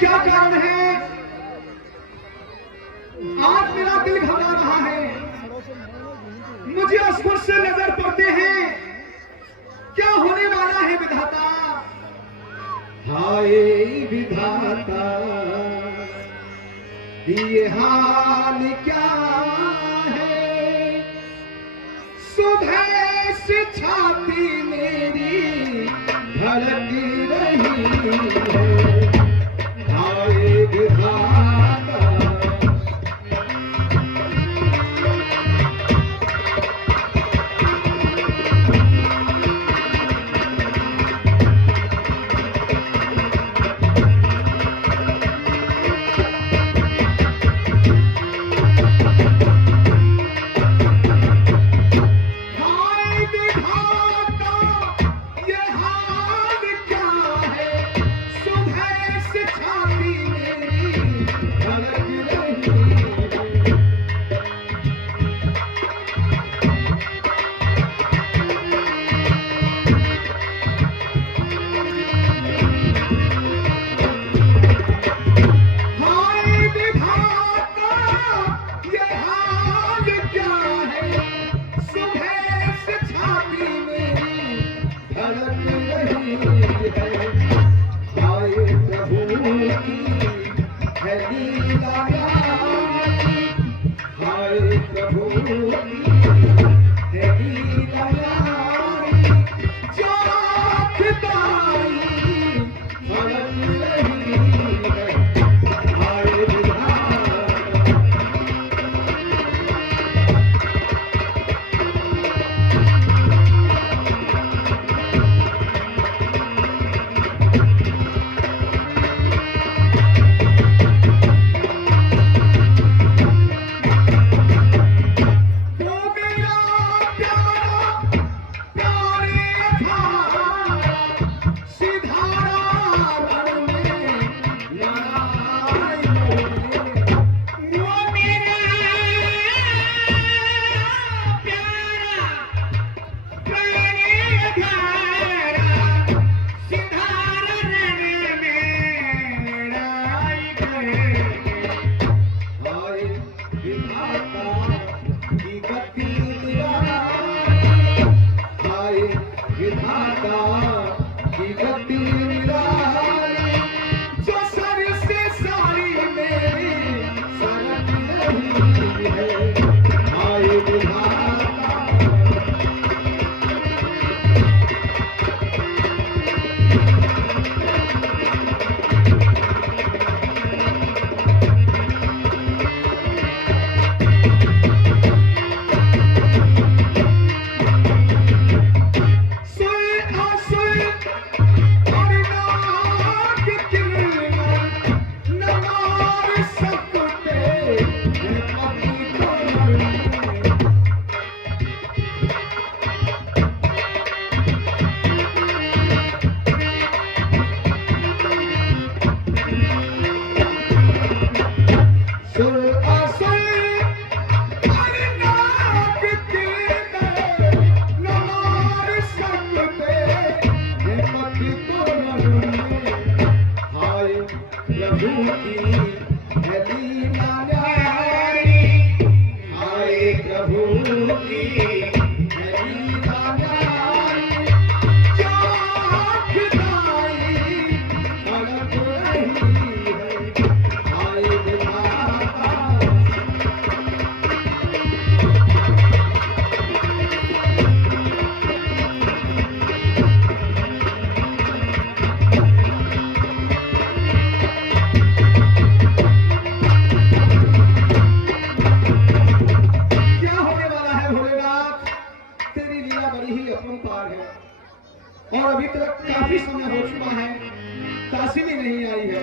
क्या कारण है आज मेरा दिल घबरा रहा है। मुझे अस्कुर से नजर पड़ते हैं, क्या होने वाला है विधाता। हाय विधाता ये हाल क्या है। सुबह से छाती मेरी धड़क रही है। हाय विधाता और अभी तक काफी समय हो चुका है, तासीनी नहीं आई है।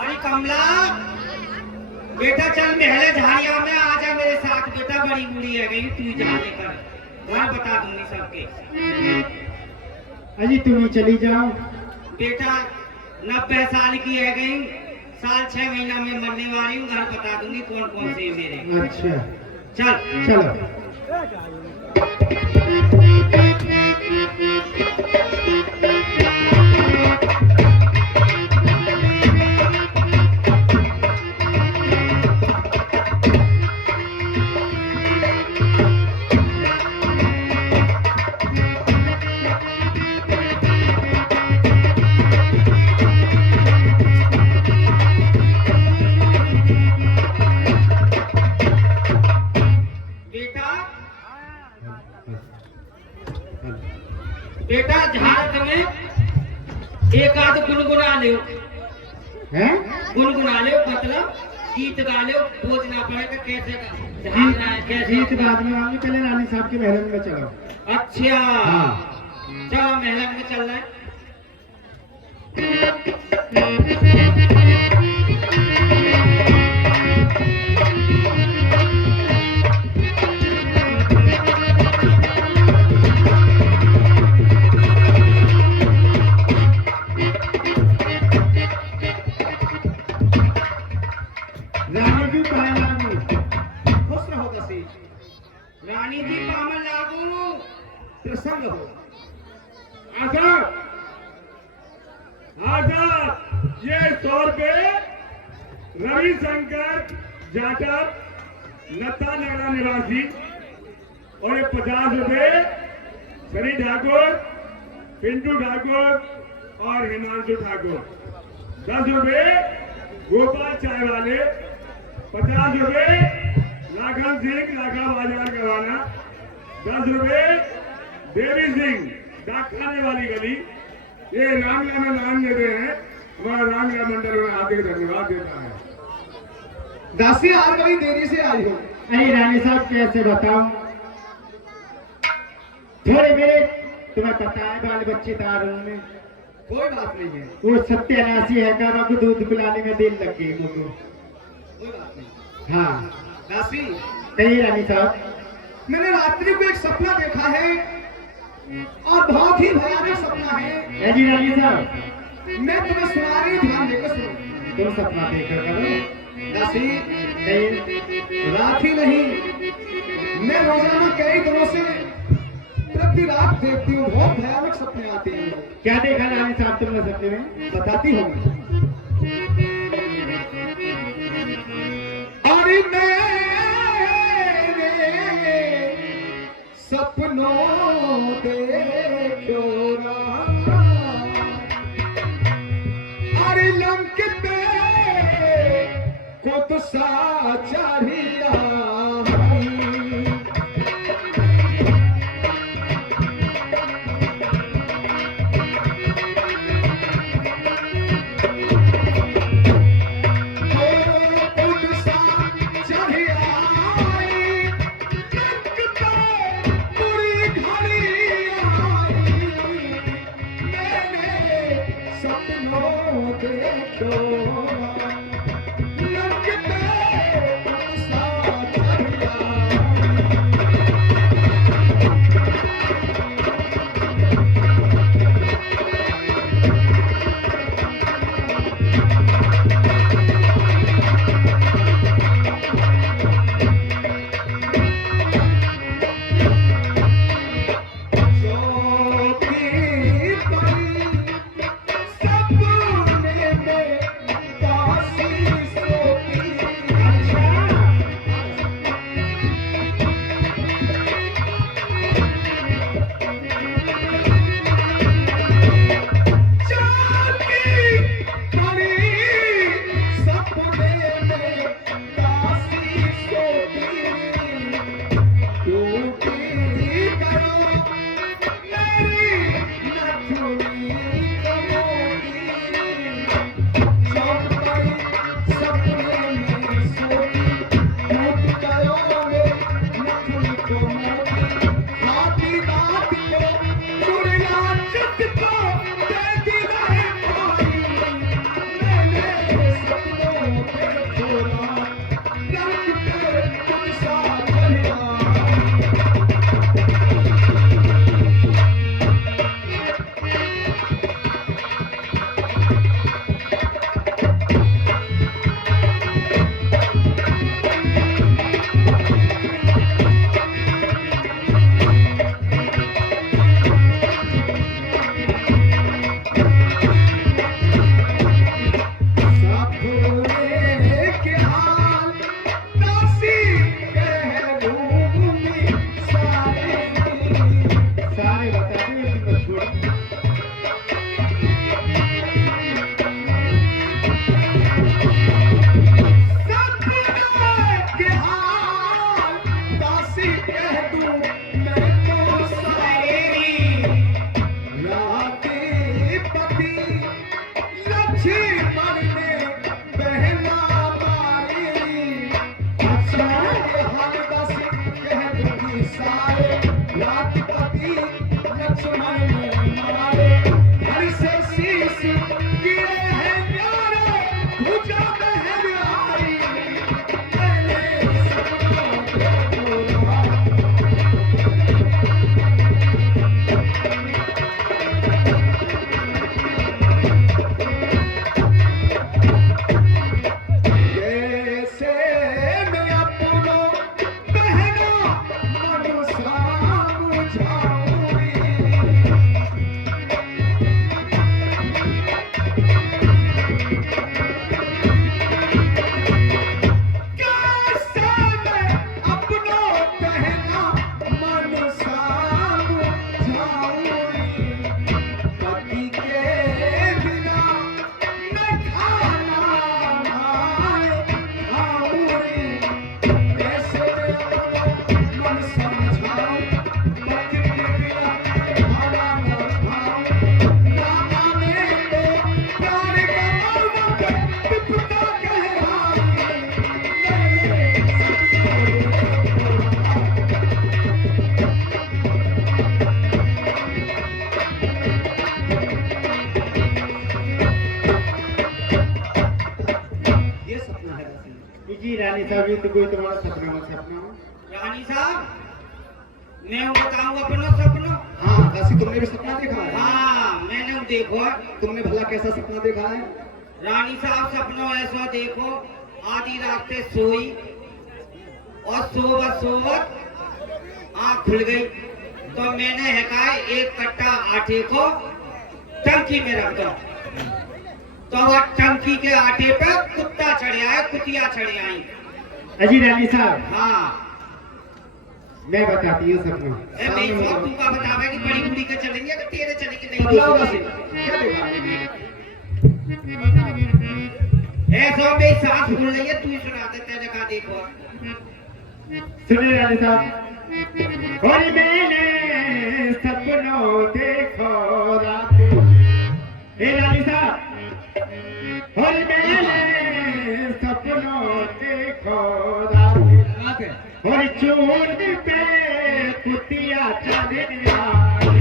अरे कमला, बेटा चल महले झाड़िया में आ जा। बड़ी बूढ़ी है गई, तू जा लेकर घर बता दूंगी सबके। अजी तुम ही चली जाओ। बेटा 90 साल की है गई, साल 6 महीना में मरने वाली हूँ, घर बता दूंगी कौन कौन से मेरे। अच्छा चल चलो। बेटा झाड़ में एक आध गुनगुना लो, हैं? गुनगुना लो, मतलब गीत गा लो, सोचना पड़ेगा कैसे झाड़ना है, कैसे। गीत बाद में आऊंगी, पहले रानी साहब के महल में चलो। अच्छा हाँ। चलो महल में चल रहा है। रानी जी पाए लागू। खुश रहो दसी, रानी जी पामन लागू, प्रसन्न हो। आजाद आजाद ये 100 रुपए रविशंकर जाटव लता नगरा निवासी, और ये 50 रुपए सनी ठाकुर, पिंटू ठाकुर और हिमांशु ठाकुर। 10 रुपए गोपाल चाय वाले, 50 रुपए लाखन सिंह लाखा बाजार करवाना, 10 रुपए देवी सिंह डाक खाने वाली गली। ये रामला में नाम दे रहे हैं, हमारा रामला मंडल में हार्दिक धन्यवाद देता है। दासी आज बड़ी देरी से आई हो। अरे रानी साहब कैसे बताऊं, थोड़े मेरे तुम्हें पता है बाल बच्चे दारू में। कोई बात नहीं है, वो सत्यानाशी है का को दूध पिलाने में देर लग गई मुझको। कोई बात नहीं। हाँ दासी, कहिए रानी साहब। मैंने रात्रि को एक सपना देखा है और बहुत ही भयानक सपना है। जी रानी साहब, मैं तुम्हें सुना रही हूँ, ध्यान देकर सुनो। तुम सपना देखा करो। दासी, कहिए। रात ही नहीं, मैं रोजाना कई दिनों से प्रति रात देखती हूँ, बहुत भयानक सपने आते हैं। क्या देखा रानी साहब तुमने सपने में? बताती हूँ। और मैंने सपनों देखो अरे लंकित को तो साचारिया देखो तो कोई तुम्हारा सपना मत सपना। रानी साहब मैं बताऊं अपना सपना। हाँ दासी, तुमने भी सपना देखा है? हाँ मैंने देखो। तुमने भला कैसा सपना देखा है? रानी साहब सपनों ऐसा देखो, आधी रात से सोई और सोवत आँख खुल गई तो मैंने है कहा एक कट्टा आटे को टंकी में रख दो, तो वह टंकी के आटे पे कुत्ता चढ़ आया, कुतिया चढ़ आई। अजी रानी साहब, हाँ मैं बताती हूँ सपना। तू का बतावे कि बड़ी बुढ़ी के चलेंगे कि तेरे चलेंगे बताओ दासी, नहीं। क्या देखा? ऐसा में सांस फूल रही है, तू ही सुना दे तेरे का देखो। सुनिए रानी साहब, और मैंने सपनों देखो रात। हे रानी साहब, और मैंने सपनों देखो रात, और चून पे कुतिया चले आई।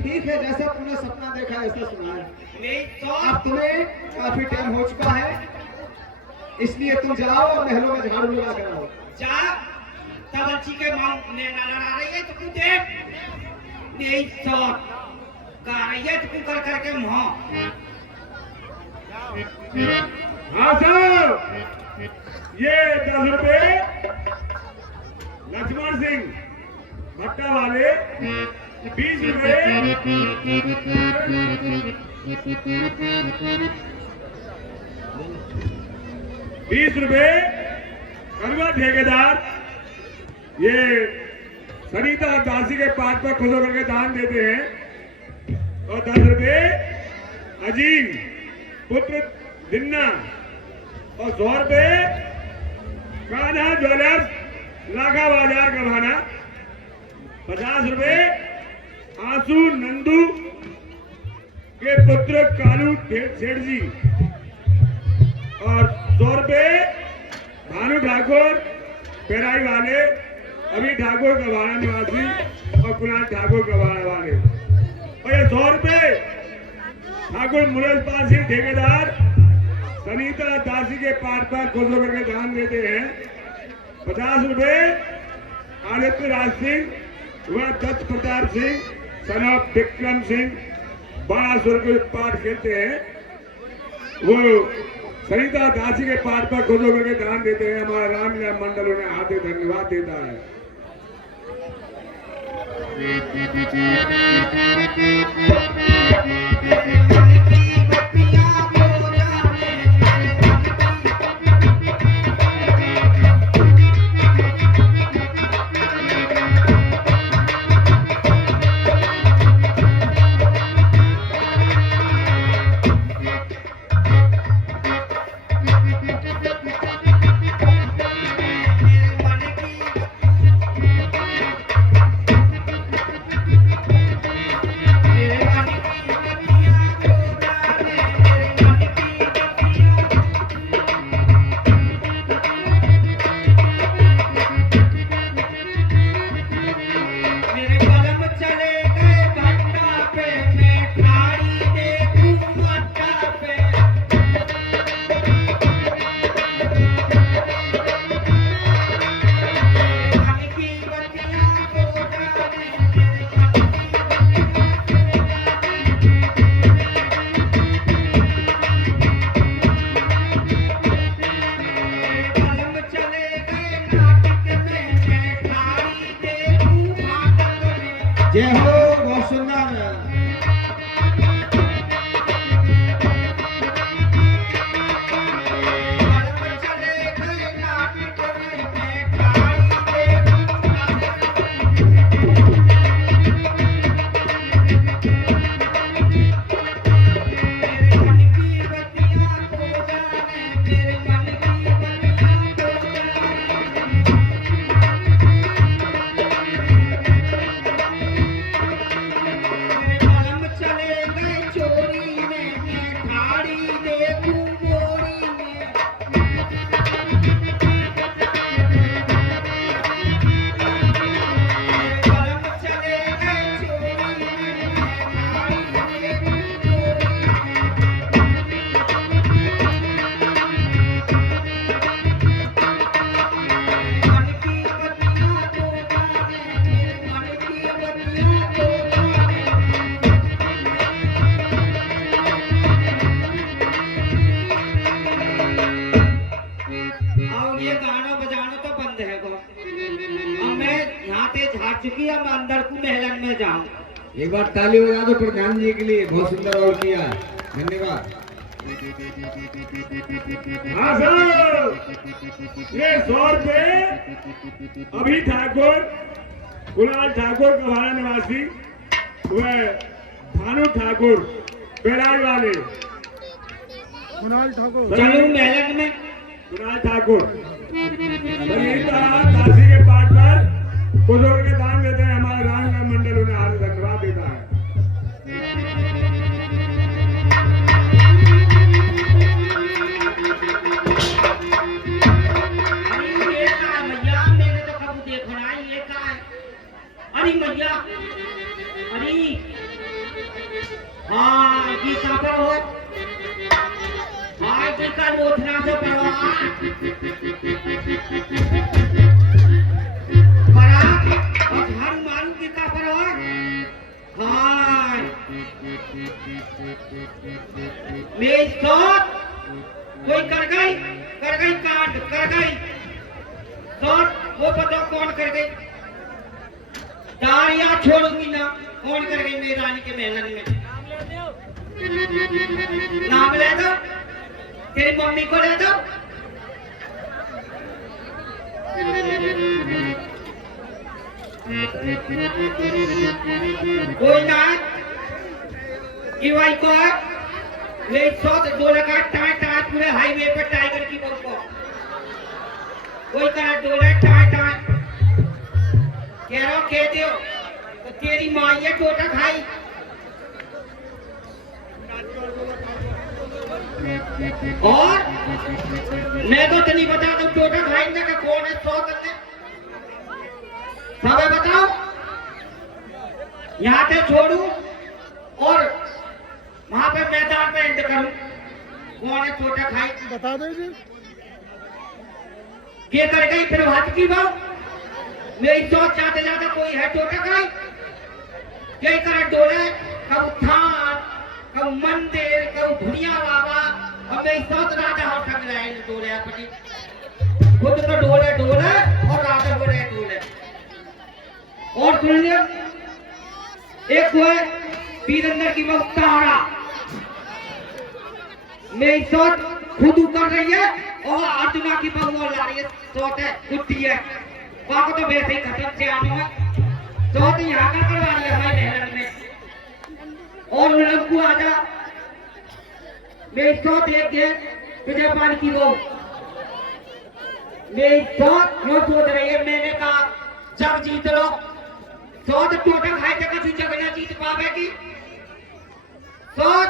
ठीक है, जैसा तुमने सपना देखा ऐसा सुना है। नहीं तो अब तुम्हें काफी टाइम हो चुका है, इसलिए तुम जाओ और महलों में झाड़ू लगा कर आओ। जा तबलची के मां ने लड़ा रही है तो तू देख, नहीं तो गा रही है तो कर करके मुंह। हाँ साहब, ये 10 रुपए लक्ष्मण सिंह भट्टा वाले, 20 रुपए 20 रुपए करुआ ठेकेदार, ये सरिता दासी के पाठ पर खुश होकर के दान देते हैं, और 10 रुपए अजीम पुत्र दिन्ना, और 100 रुपए कान्हा ज्वेलर्स लाखा बाजार गभाना, 50 रुपए आंसू नंदू के पुत्र कालू सेठ जी, और 100 रुपए भानु ठाकुर पेराई वाले, अभी ठाकुर गवाना निवासी और कुणाल ठाकुर गवाना वाले, और ये 100 रुपए ठाकुर मुरजपाल सिंह ठेकेदार सनीता दासी के पाठ पर खुश होकर के दान देते हैं। 50 रुपए आदित्य राज सिंह व दत्त प्रताप सिंह सनब विक्रम सिंह बड़ा सुर के पाठ खेलते हैं, वो सरिता दासी के पाठ पर खुद होकर के दान देते हैं। हमारा रामलीला मंडल उन्हें हार्दिक धन्यवाद देता है। चुकी है, मैं अंदर को महलन में जाऊं। एक बार ताली बजा दो प्रधान जी के लिए, बहुत सुंदर और किया, धन्यवाद। हाँ सर, ये 100 रुपए अभी ठाकुर, कुणाल ठाकुर कवाड़ा निवासी, वह भानु ठाकुर बैराज वाले, चलूं महलन में। कुणाल ठाकुर यही तरह काशी के पाठ पर बुजुर्ग के दान देते हैं। हमारा रामगढ़ मंडल उन्हें हार्दिक धन्यवाद देता है। अरे ये क्या है भैया, मैंने तो कभी देखा नहीं, ये क्या है? अरे भैया, अरे हाँ जी कहाँ पर हो? हाँ जी का लोथना से परवाह और घर मालूम की का पर हो? हाँ मेरी सोच कोई कर गई कांड कर गई सोच, वो पता कौन कर गई? दारिया छोड़ूंगी ना, कौन कर गई मेरी रानी के महलन में? नाम ले दो, तेरी मम्मी को ले दो। कोई ना कि भाई को ले 100 लगा टाय पूरे हाईवे पे टाइगर की बहू को कोई करा डोले टाय कह रहा कह दो तो तेरी माँ ये टोटा खाई। और मैं तो नहीं बता दूं टोटा खाएंगे कि कौन है 100 करने सब बताओ। यहाँ पे छोड़ू और वहां पे मैदान में एंड करूं, कौन है टोटा खाई बता दीजिए। क्या कर गई फिर हाथ की बात मेरी सोच जाते जाते कोई है टोटा खाई क्या कर डोले कब थान कब मंदिर कब भुनिया बाबा और मेरी सोच राजा हो सक रहा है डोले अपनी खुद तो डोले डोले और राजा हो रहे डोले। और सुनिए एक हुआ वीरेंद्र की वक्त तारा मेरी सोच खुद कर रही है और अर्जुना की बहू ला रही है सोच है कुत्ती है बाको तो वैसे ही खत्म से आने में सोच यहाँ का करवा रही है हमारे महल में। और लड़कू आजा मेरी सोच एक है विजय पान की बहू मेरी सोच जो सोच रही है मैंने कहा जब जीत लो सोच टोटा खाए थे कभी जगह जीत पावेगी सोच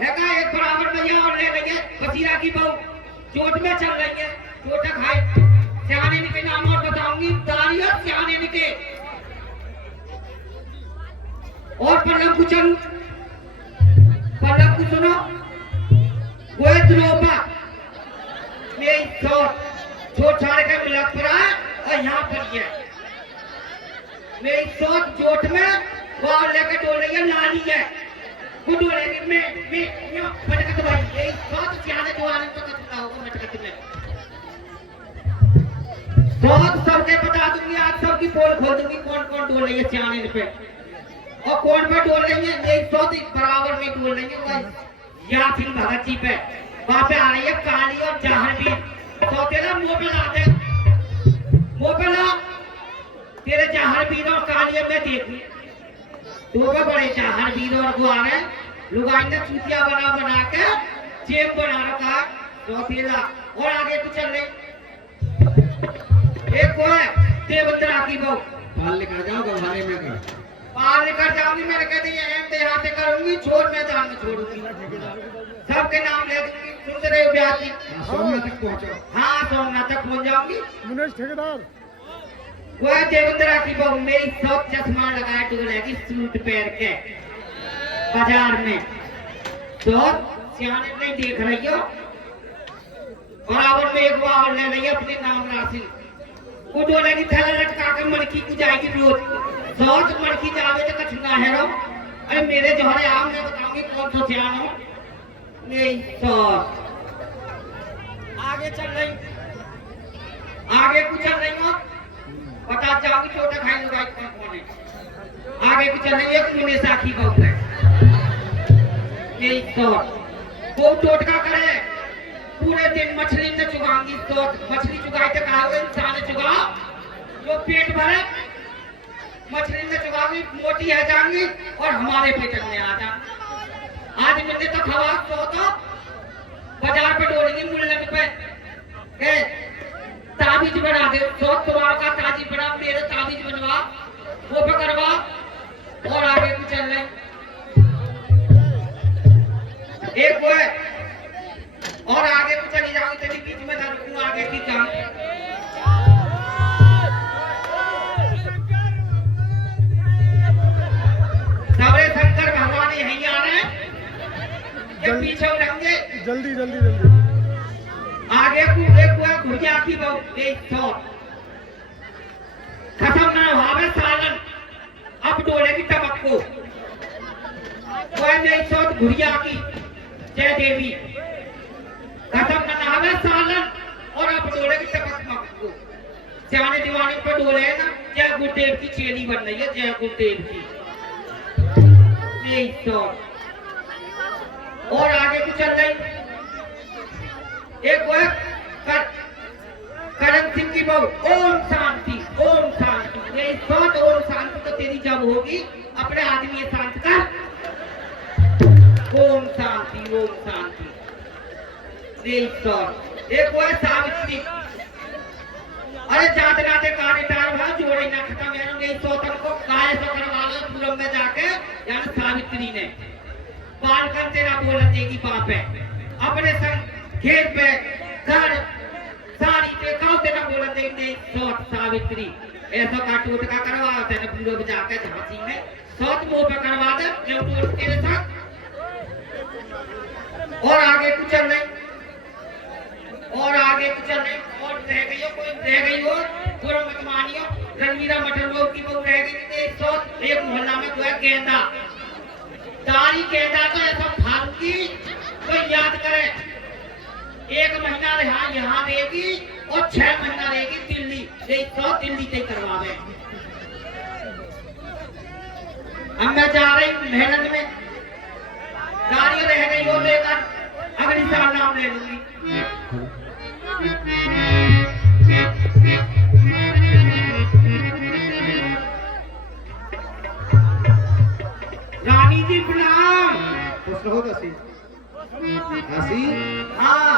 है का एक बराबर भैया और ले रही है बसीरा की बहू चोट में चल रही है टोटा खाए सियाने के नाम और बताऊंगी दारिया सियाने के और पल्लव को चलू पल्लव को सुनो वो द्रोपा मेरी सोच छोट छाड़ के मिलक पर है और यहाँ पर ये मेरी सोच चोट में वो लेकर डोल रही है लाली है वो डोलेगी मैं फटकत भाई यही सोच सियाने जो आने तो कितना होगा फटकत में बहुत सबके बता दूंगी आज सबकी पोल खोल दूंगी कौन कौन डोल रही है सियाने पे। और कौन पे डोल रही है? यही 100 बराबर में डोल रही है भाई। या फिर भगत जी पे वहां पे आ रही है काली और जहरवीर। सौतेला मुंह पे ला दे, मुंह पे ला। तेरे जहरवीर और काली में देखी दो पे बड़े जहरवीर और को आ रहे लुगाई ने चूतिया बना के जेब बना रखा है सौतेला। और आगे तो चल रही एक को है देवद्रा की बहू। पाल लेकर जाओ गवारे में कर। पाल लेकर जाऊंगी, मैंने कह दिया एम दे हाथ करूंगी, छोड़ मैदान में छोड़ूंगी, सबके नाम ले दूंगी। सुन रहे हो ब्याह जी? सोमनाथ तक पहुंचो। हाँ सोमनाथ तक पहुंच जाऊंगी। मुनेश ठेकेदार वो है देवद्रा की बहू, मेरी 100 चश्मा लगाए डोलेगी सूट पहन के बाजार में। तो सियाने नहीं देख रही हो, बराबर में एक बार ले रही है अपने नाम राशि। वो डोलेगी थैला लटका के मड़की को जाएगी रोज। 100 मड़की जावे तो कछुआ है रो। अरे मेरे जोहरे आम मैं बताऊंगी कौन सा सियान हो। नहीं 100 आगे चल रही, आगे को चल रही हो, बता जाऊंगी छोटा खाई लुगाई कौन है। आगे को चल रही है, मुने साखी बहू है। यही 100 वो टोटका करे पूरे दिन मछली न चुगाऊंगी। तो मछली चुगाई तो कहा हुआ इंसान चुगा जो पेट भरे, मछली न चुगाऊंगी मोटी है जाऊंगी और हमारे पेट में आ जा। आज मैंने तो खवा तो बाजार पे डोलेंगी मुल्लन पे ताबीज बना दे। 100 तुम्हारा का ताबीज बना, मेरे ताबीज बनवा, वो पे करवा। और आगे को चल रहे एक वो है और आगे को चली जाऊंगी तेरी बीच में ना रुकूं, आगे की जाऊं। सबरे शंकर भगवान यहीं आ रहे हैं, ये पीछे रहेंगे। जल्दी जल्दी जल्दी आगे को एक हुआ घुड़िया की बहू 100 खत्म ना भावे सालन। अब डोलेगी टमक को कोई 100 घुड़िया की जय देवी खत्म ना नहावे सालन। और अब डोलेगी टमक को सियाने दीवाने पर डोले है ना। जय गुरुदेव की चेली बन रही है, जय गुरुदेव की 100। और आगे को चल रही एक वो करण सिंह की बहू ओम शांति, ओम शांति। ये 100 ओम शांति तो तेरी जब होगी अपने आदमी शांत कर। ओम शांति, ओम शांति। ये 100 एक वो है सावित्री। अरे जाते जाते काटेदार भाव जोड़े ना खत्म है। 100 तक को काय से करवा लो पूरब में जाके, यानी सावित्री ने बाल कर तेरा बोला देगी बाप है अपने संग खेत पे घर सारी देखा तेरा बोला देगी 100 सावित्री। ऐसा काटूट का करवा तेरे पूरब जाके झांसी में 100 मुंह पे करवा दे जो तेरे साथ। और आगे कुछ चल रही, और आगे कुछ चल रही। और रह गई हो, कोई रह गई हो पूरा मत मानियो। रणवीरा मटर बहू की बहू रह गई 100। एक मोहल्ला में कोई गेंदा तारी गेंदा तो ऐसा फालूगी कोई याद करे। 1 महीना रहा यहाँ रहेगी और 6 महीना रहेगी दिल्ली। 100 दिल्ली से करवावे। अब मैं जा रही मेहनत में, गाड़ी रह गई हो लेकर अगली साल नाम ले लूंगी। रानी जी प्रणाम। खुश रहो दासी। दासी हाँ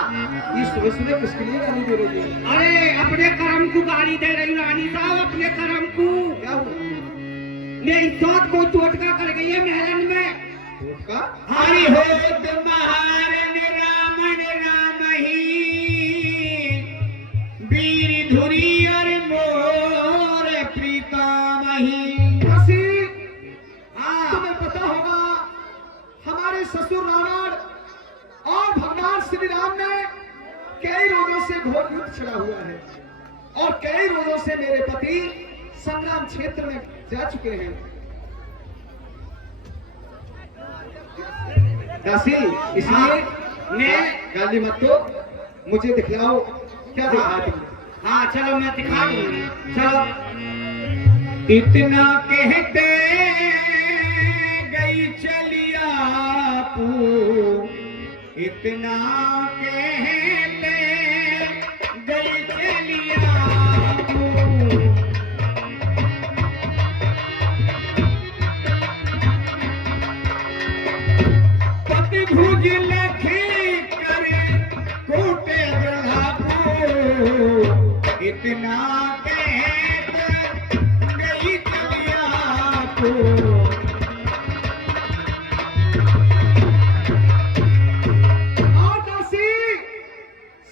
इस सुबह सुबह किसके लिए गाली दे रही है? अरे अपने कर्म को गाली दे रही रानी साहब, अपने कर्म को। क्या हुआ? मेरी सोच को टोटका कर गई है महलन में। टोटका? हरि हो तुम्हारे रामन राम ही वीर धुरी और मोर प्रीतम ही। दासी हाँ तुम्हें पता होगा हमारे ससुर रावण और भगवान श्री राम ने कई रोजों से घोर युद्ध छिड़ा हुआ है और कई रोजों से मेरे पति संग्राम क्षेत्र में जा चुके हैं। दासी इसलिए मैं गाली मत दो, मुझे दिखलाओ क्या दिखा तुम। हाँ चलो मैं दिखा दूंगी। चलो इतना कहते चलिया पू इतना कहते गई चलिया पू पति भुज लखी करे कोटे गढ़ा को इतना कहते गई चलिया पू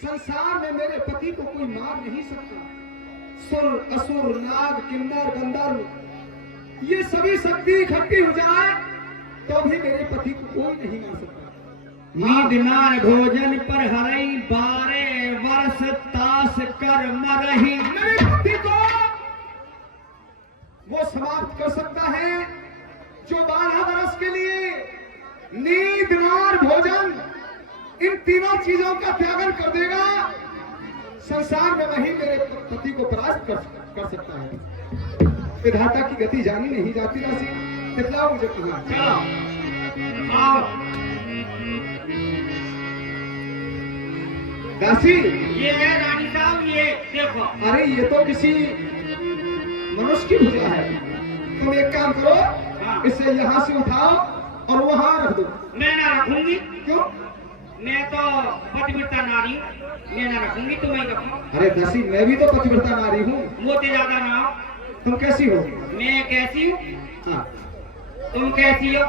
संसार में मेरे पति को कोई मार नहीं सकता। सुर असुर नाग किन्नर गंधर्व ये सभी शक्ति इकट्ठी हो जाए तो भी मेरे पति को कोई नहीं मार सकता। नींद नार भोजन पर हरई 12 वर्ष तास कर मरही। मेरे पति को वो समाप्त कर सकता है जो 12 वर्ष के लिए नींद नार भोजन इन तीनों चीजों का त्यागन कर देगा। संसार में वही मेरे पति को परास्त कर सकता है। विधाता की गति जानी नहीं जाती राशि दिखलाओ मुझे कहा। चलो आओ दासी ये है रानी साहब, ये देखो। अरे ये तो किसी मनुष्य की भुजा है। तुम एक काम करो, हाँ। इसे यहाँ से उठाओ और वहां रख दो। मैं ना रखूंगी, क्यों? मैं तो पतिव्रता नारी हूँ, मैं ना रखूंगी, तुम्हें रखूँ। अरे दासी मैं भी तो पतिव्रता नारी हूँ। मोते ज्यादा ना हो। तुम कैसी हो? मैं कैसी हूँ, हाँ तुम कैसी हो?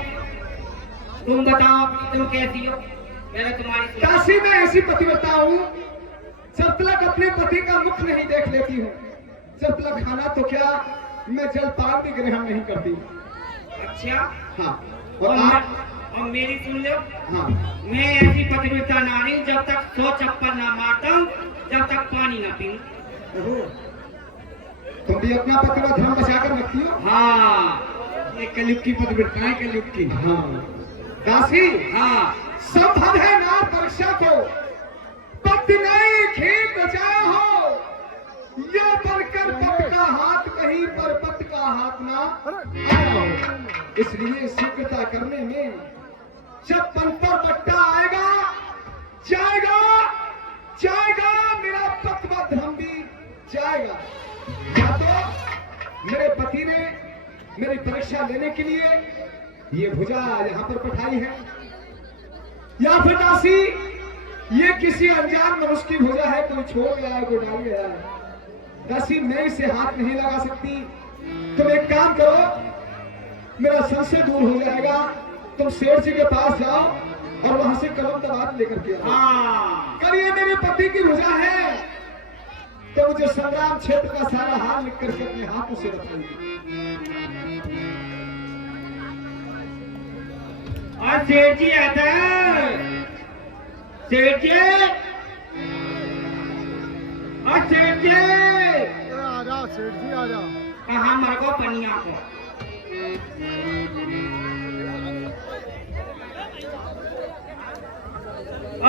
तुम बताओ तुम कैसी हो? मैंने तुम्हारी सुना। दासी मैं ऐसी पतिव्रता हूँ जब तक अपने पति का मुख नहीं देख लेती हूँ, जब तक खाना तो क्या मैं जलपान भी ग्रहण नहीं करती। अच्छा, हाँ और और आप? और मेरी सुन लो, हाँ मैं ऐसी पतिव्रता नारी हूँ जब तक 100 चप्पल ना मारता हूँ, जब तक पानी ना पीऊं। ओहो, तुम भी अपना पति का धर्म बचा कर रखती हो। हाँ ये कलयुग की पतिव्रता है, कलयुग की। हाँ दासी हाँ, संभव है ना परीक्षा को पति नहीं खेल बचाया हो, यह बनकर पत का हाथ कहीं पर पत का हाथ ना आया हो। इसलिए शीघ्रता करने में जब पन पर पट्टा आएगा जाएगा जाएगा मेरा पतवा धर्म भी जाएगा। या तो मेरे पति ने मेरी परीक्षा लेने के लिए ये भुजा यहाँ पर पठाई है, या फिर दासी ये किसी अनजान मनुष्य की भुजा है, कोई छोड़ गया है, कोई डाल गया है। दासी मैं इसे हाथ नहीं लगा सकती। तुम एक काम करो, मेरा संशय दूर हो जाएगा। तुम सेठ जी के पास जाओ और वहां से कलम दवात लेकर के आओ। हाँ, कर ये मेरे पति की भुजा है तो मुझे संग्राम क्षेत्र का सारा हाल लिख करके अपने हाथों से बताइए। और सेठ जी आता है, सेठ जी, और सेठ जी आजा सेठ जी आजा। कहाँ मर को पनिया को।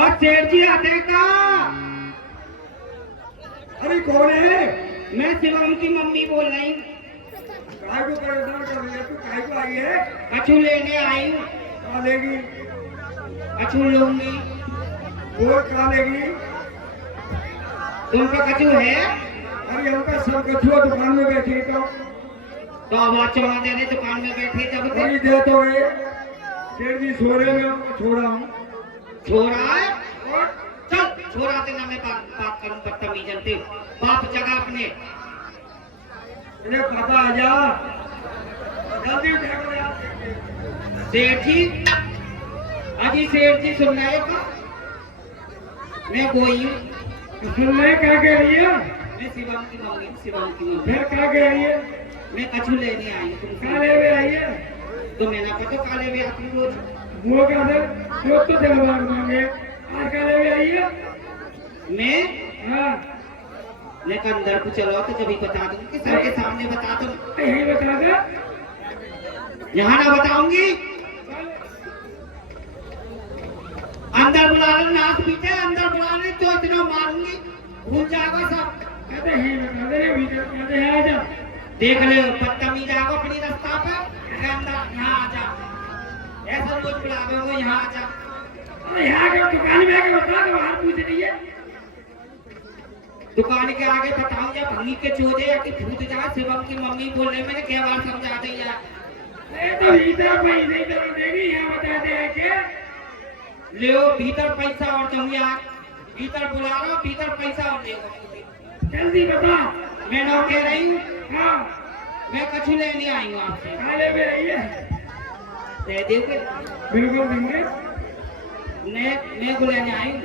और सेठ जी आते हैं का? अरे कौन है? मैं शिवम की मम्मी बोल रही हूँ। काय को परेशान कर रही है तू? काय को आई है? कछु लेने आई हूँ, कहाँ लेगी? कछु लूंगी। बोल कहाँ लेगी? तुम पे कछु है अरे हमका सब कछुआ दुकान में बैठी तो आवाज चढ़ा देने दुकान में बैठे जब से। अभी दे तो गए सेठ जी सोरे में हमको छोड़ा हूँ। छोरा है और चल छोरा से ना मैं बात करूं, बदतमीज जनते बाप जगह अपने। अरे पापा आजा जल्दी उठा कर यार। सेठ जी, अजी सेठ जी सुन रहे का? मैं गोई हूँ, सुन ले क्या कह रही है? मैं शिवम की मम्मी हूँ, शिवम की मम्मी। फिर क्या कह रही है? मैं कछु लेने आई हूँ कहाँ तुमसे। ले हुए आई है? तो मैंने पता काले में आती रोज। वो क्या दर जो तो जलवान मांगे आज कहाँ ले हुए आई है? मैं हाँ लेकिन अंदर को चलो तो जब बता दूंगी, सबके सामने बता दूँ। यही बता दे। यहाँ ना बताऊंगी, अंदर बुला ले, नाक पीछे अंदर बुला ले तो इतना मारूंगी भूल जाएगा सब। कहते ही बता दे रे भीतर कहते हैं आजा। देख ले बदतमीज आएगा अपनी रास्ता पे, अरे अंदर यहाँ आ जा। ऐसा रोज बुलावे वो यहाँ आजा। अरे यहाँ के दुकान में आके बता के बाहर पूछ रही है। दुकान के आगे बताऊं या भंगी के चोदे या कि भूत जा। शिवम की मम्मी बोल रही, मैंने क्या बार समझा दी यार। अरे तो भीतर पैसे तो देगी, यहाँ बता दे के ले भीतर पैसा और तुम यार भीतर बुला रहा हूँ, भीतर पैसा और ले जल्दी बता। मैं ना कह रही हूँ, हाँ मैं कछु लेने आई हूँ आपसे। काले में रही है, दे दोगे? बिल्कुल देंगे। मैं को लेने आई हूँ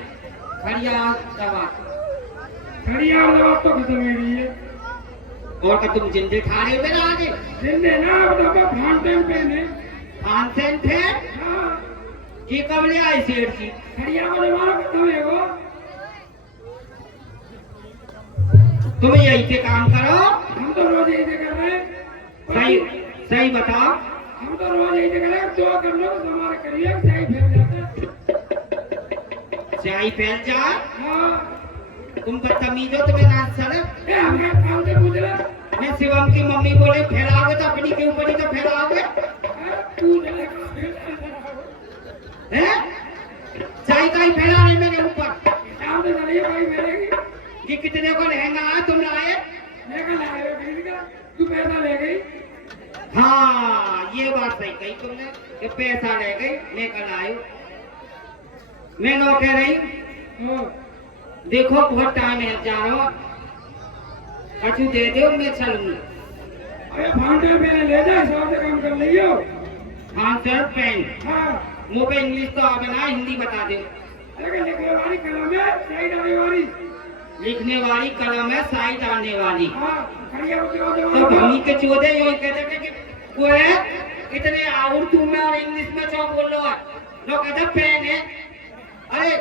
खड़िया दवा। खड़िया और दवा तो खत्म हो गई है। और का तुम जिंदे खा रहे हो मेरा आगे? जिंदे ना बताओ फाउंटेन पेन है। फाउंटेन थे? हाँ ये कब ले आई सेठ जी? खड़िया को जमाना खत्म है वो। तुम यही से काम करो। हम तो रोज यही से कर रहे हैं। सही सही बताओ। हम तो रोज यही से कर रहे हैं। दो कर लो तो हमारे करिए सही फैल जाता है। चाय फैल जाए। हाँ तुम बदतमीज हो, तुम्हें ना शर्म? हमें काम से पूछ रहा। मैं शिवम की मम्मी बोले फैलाओगे तो अपनी के ऊपर ही तो फैलाओगे हैं? चाय का ही फैलाने मेरे ऊपर। काम तो नहीं भाई मेरे की। ये कितने को लहंगा है तुम लाए? लेकर लाए हो खरीद का, तू पैसा ले गई। हाँ ये बात सही कही तुमने कि पैसा ले गई, मैं कल आयु। मैं नो कह रही हाँ देखो बहुत टाइम है, जा रहा हूँ कछु दे दो, मैं चलूंगी। अरे फाउंटेन पेन ले जा, हिसाब से काम कर लियो। हाँ सर पेन। हाँ मुझे इंग्लिश तो आ बना, हिंदी बता दो। अरे लिखने वाली कलम है, सही डालने वाली। लिखने वाली कलम है, साई डालने वाली। हाँ खड़िया को दिखाओ तो जमा। भूमि के चौधे यो कहते थे कि वो है इतने उर्दू में और इंग्लिश में जो बोल रहा है, लोग कहते पेन है। अरे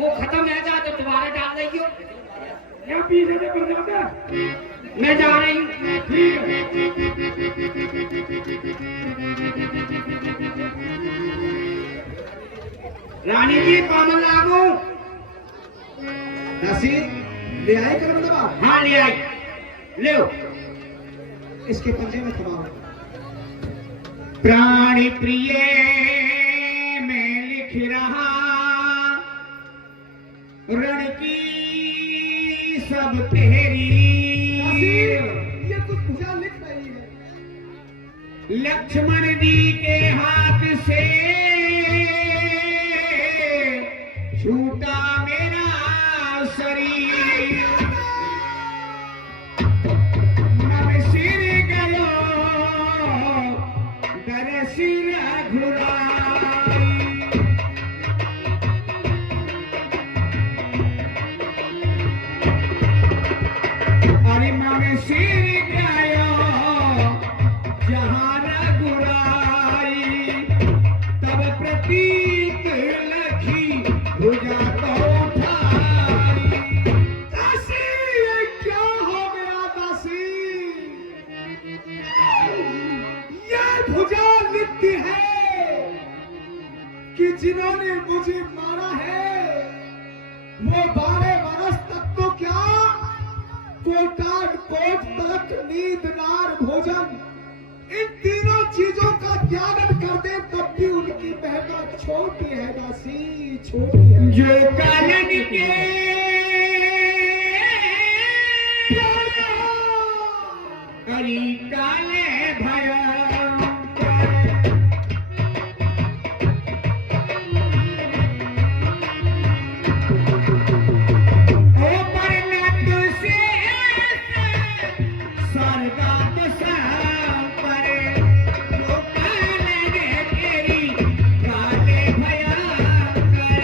वो खत्म है जा तो दोबारा डाल रही हो। यहाँ पीछे से पड़ जाता। मैं जा रही हूँ। ठीक है। रानी जी कॉमन लागू। दासी ले आए कलम दवा। हाँ ले आई, ले इसके पंजे में थमाओ। प्राणी प्रिय में लिख रहा रण की सब तेरी। ये कुछ भुजा लिख रही है। लक्ष्मण जी के हाथ से छूटा मेरा शरीर। मन सिर गयो दर सिर घुराई। अरे मन सिर गयो जहाँ रघुराई। तब प्रतीत लखी भुजा को उठाई। दासी ये क्या हो गया दासी? ये भुजा लिखती है कि जिन्होंने मुझे मारा है वो 12 वर्ष तक तो क्या कोटान कोट तलक नींद नार भोजन इन तीनों चीजों का त्याग कर दे तब भी उनकी मेहनत छोटी है दासी, छोटी है। जो कालन के हरि काले भयंकर। ओ परनत से स्वर्गात संकर। जो कालन तेरी काले भयंकर।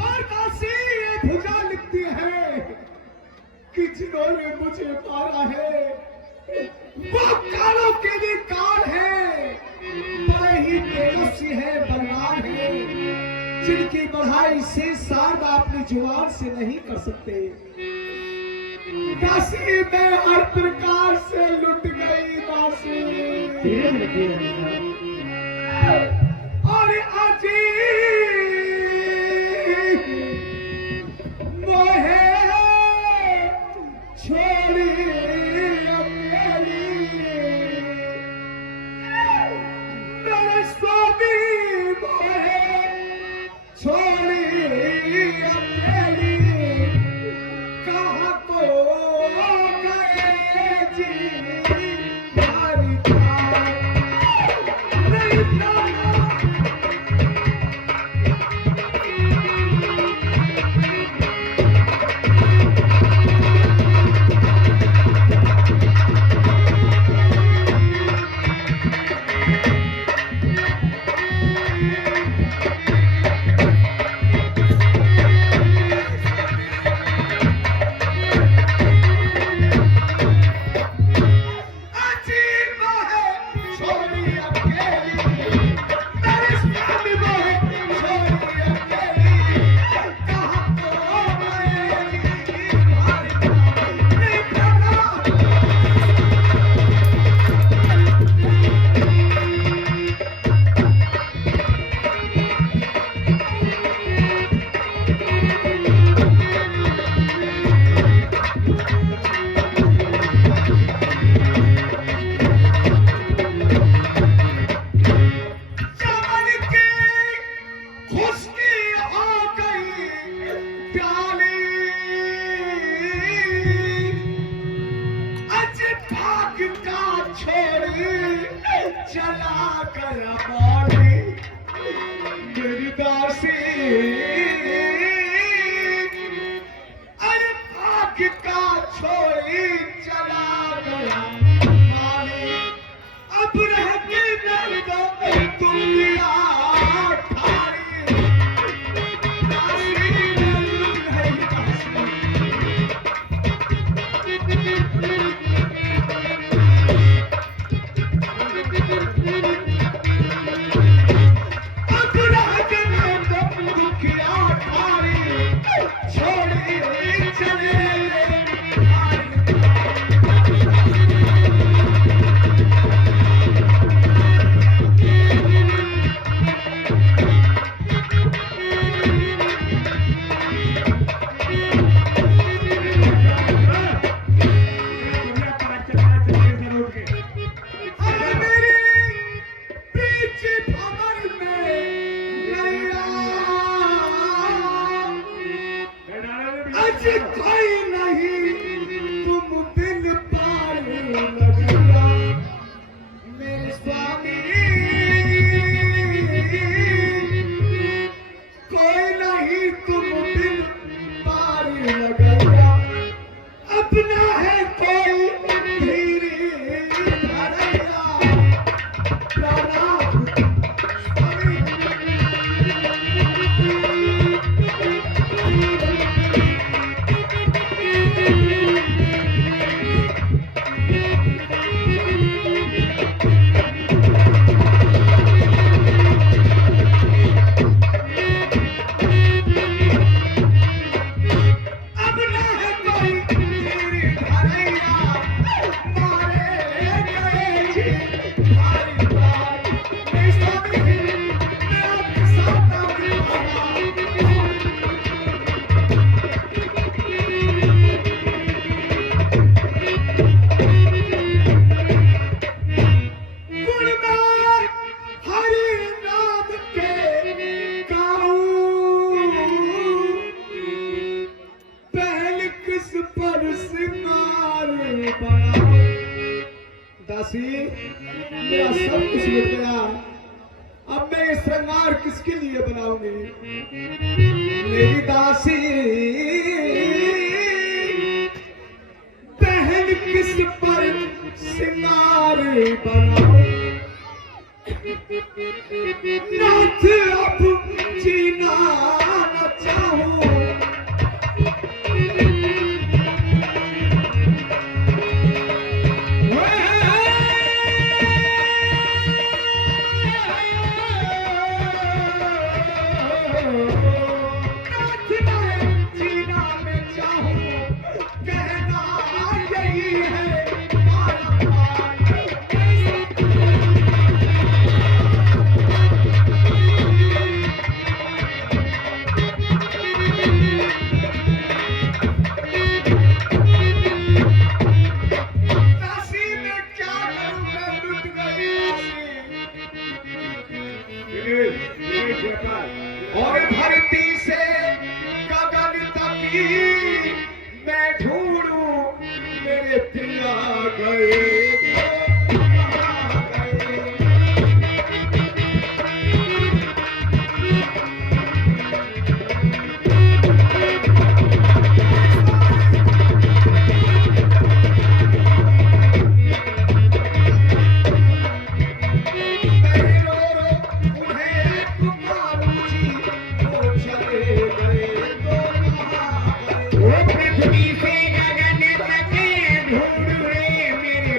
और दासी ये भुजा लिखती है कि जिन्होंने मुझे मारा है वो कालों के भी काल है, बड़े ही तेजस्वी है, बलवान है, जिनकी बढ़ाई से शारदा अपनी जुबान से नहीं कर सकते। दासी मैं हर प्रकार से लुट गई दासी। और अजी मोहे छोड़ी अकेली मेरे स्वामी खुशकी हो गई प्याली, अज भाग का छोड़ी चला गया बाली मेरी दासी, अरे भाग का छोड़ी चला गया बाली, अब रह के न दो तुम दिया ठारी, दासी है दासी। अब रह के न दो दुखिया ठारी, छोड़ी चले अरे मेरी बीच भंवर में नैया, आज कोई नहीं तुम बिन पार लगेगा मेरे स्वामी, कोई नहीं तुम बिन पार लगेगा, अपना है कोई धीरे धरैया, प्रणाम स्वामी। अब ना है कोई तेरी धरैया, मारे गए जी भारी भारी, मेरे स्वामी मैं आपके साथ आऊंगी बाबा। गुण मैं हरि नाम के गाऊं, पहल किस पर सिंगार बनाऊं, दासी मेरा सब कुछ मिट गया, अब मैं ये श्रृंगार किसके लिए बनाऊंगी, मेरी दासी पहल किस पर सिंगार बनाऊं, नाथ अब जीना न चाहूं, नाथ मैं जीना में चाहूं, कहना यही है बारंबार। दासी मैं क्या करूं, मैं लुट गई दासी, और धरती से गगन तक मैं ढूंढूं मेरे पिया गए तो कहाँ गए। मैं रो रो उन्हें पुकारूं जी, वो चले गए तो कहाँ गए। वो पृथ्वी से गगन तक ढूंढ रे मेरे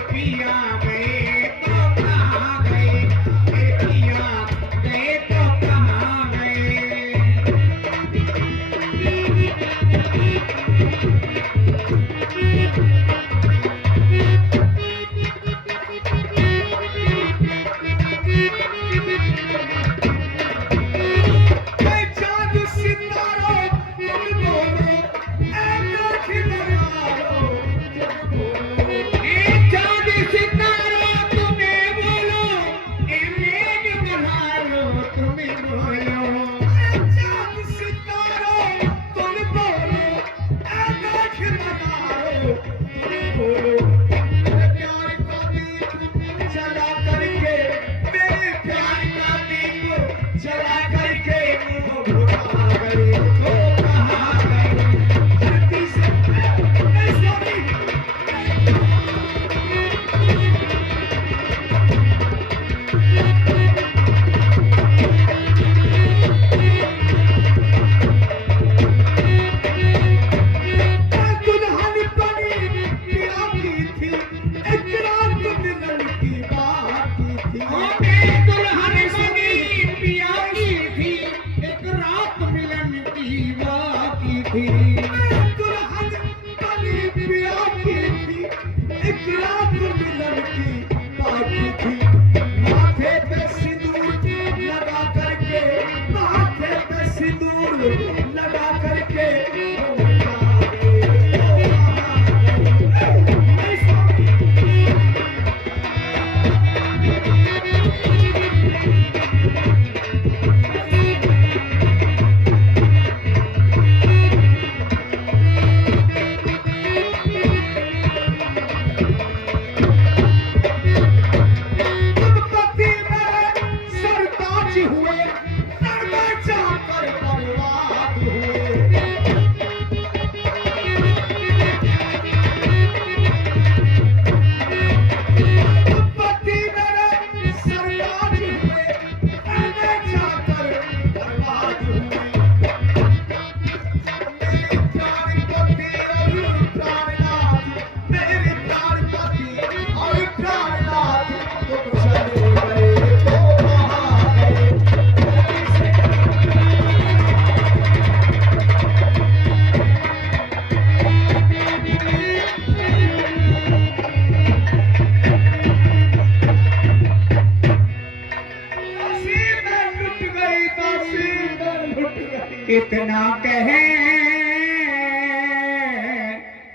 इतना कहे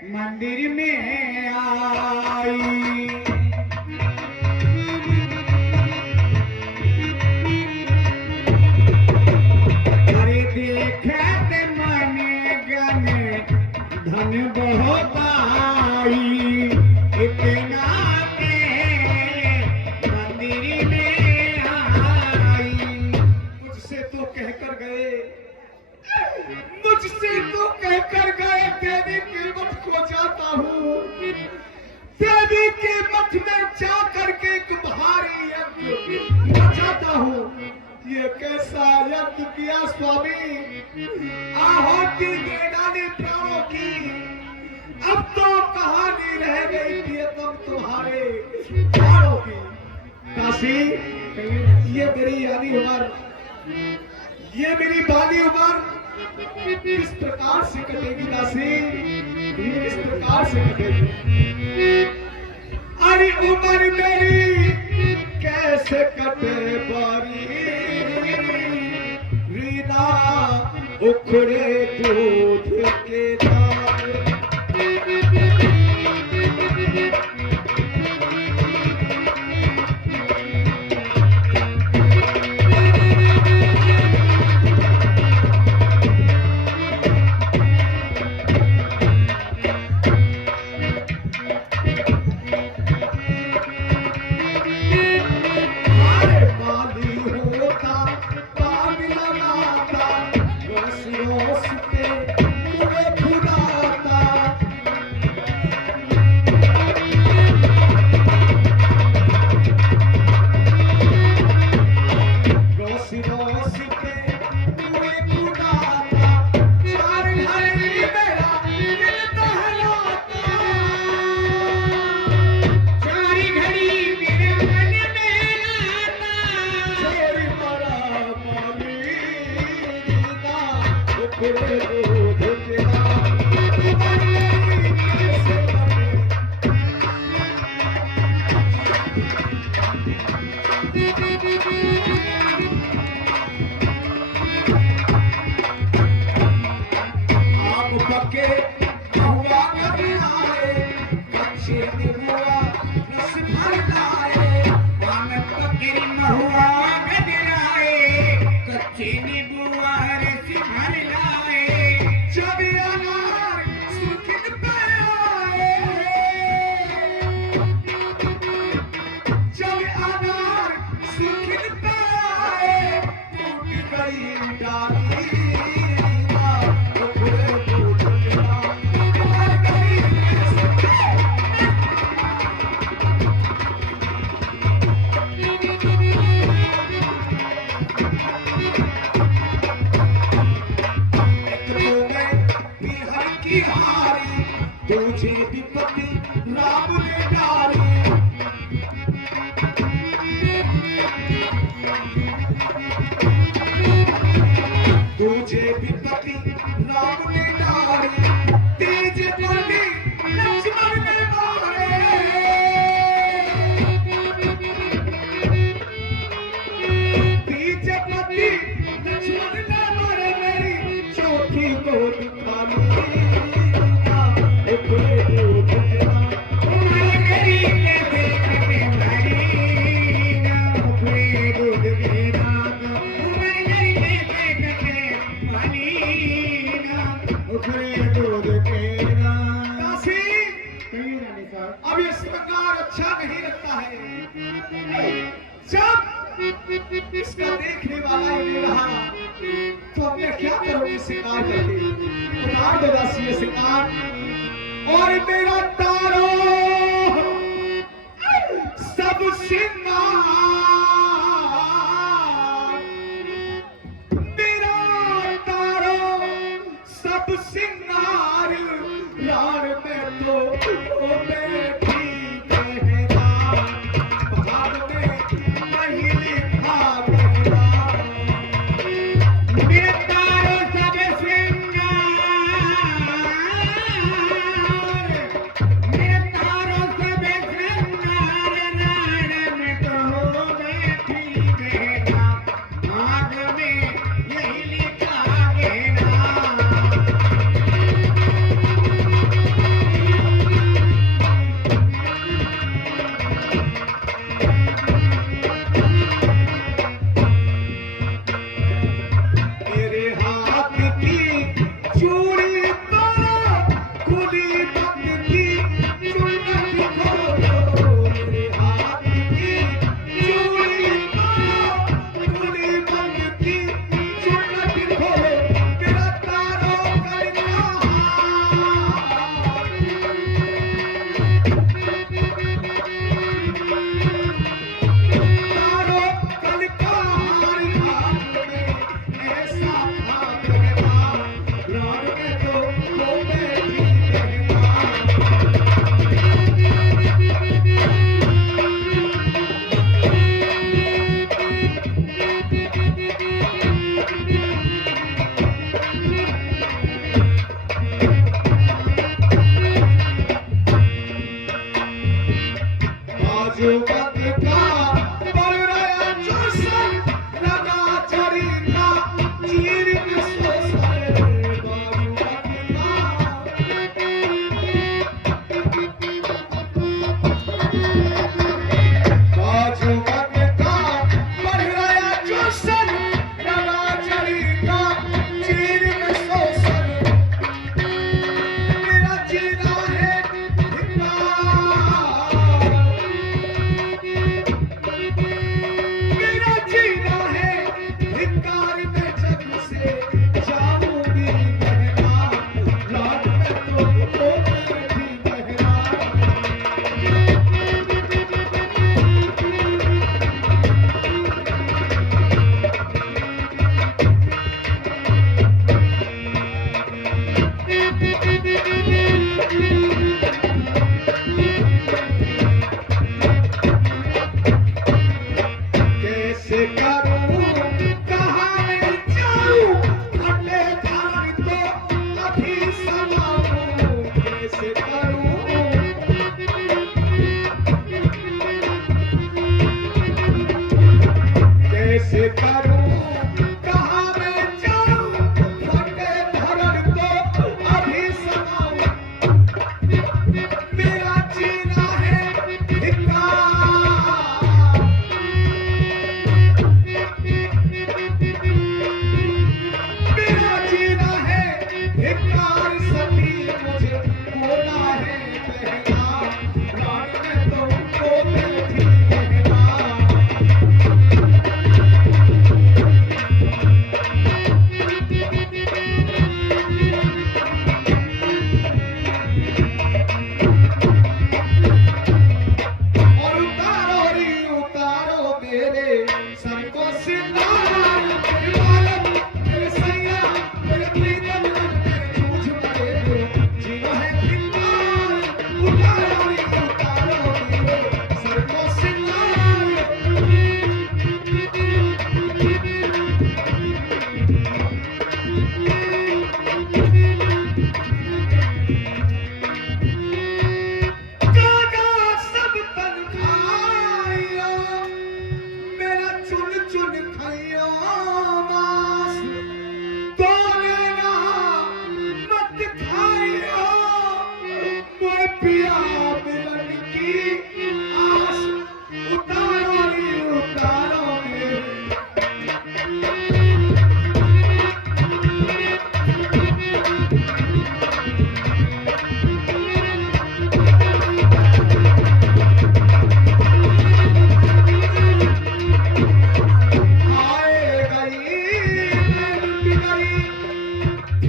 मंदिर में आई। अरे देखत मन गन धन बहुत आई। इतना के मंदिर में आई। मुझसे तो कहकर गए, मुझसे तो कहकर गए देवी के मठ को जाता हूँ, देवी के मठ में जा करके एक भारी यज्ञ रचाता हूँ। ये कैसा यज्ञ किया स्वामी, आहुति दे डाली प्राणों की। अब तो कहानी रह गई प्रियतम तुम्हारे प्राणों की। काशी, ये मेरी यानी उम्र, ये मेरी बाली उम्र किस प्रकार से कटेगी दासी, किस प्रकार से कटेगी। अरे उम्र मेरी कैसे कटे बारी, रीना उखड़े दूध के दार। तुझे विपत्ति राम ने डाली, तुझे विपत्ति राम ने डाली, तेज बली लक्ष्मण ने मारे। तेज बली लक्ष्मण ने मारे, मेरी चौथी गोद खाली। अब ये श्रृंगार अच्छा नहीं लगता है। जब इसका देखने वाला ही नहीं रहा तो अब मैं क्या करूंगी श्रृंगार करके। उतार दो दासी ये श्रृंगार, और मेरा तारो सब श्रृंगार, मेरा तारो सब श्रृंगार, रार में तो ओ बेटी कहना, भाग में नहीं लिखा कहना। मेरा तारो सब श्रृंगार, मेरा तारो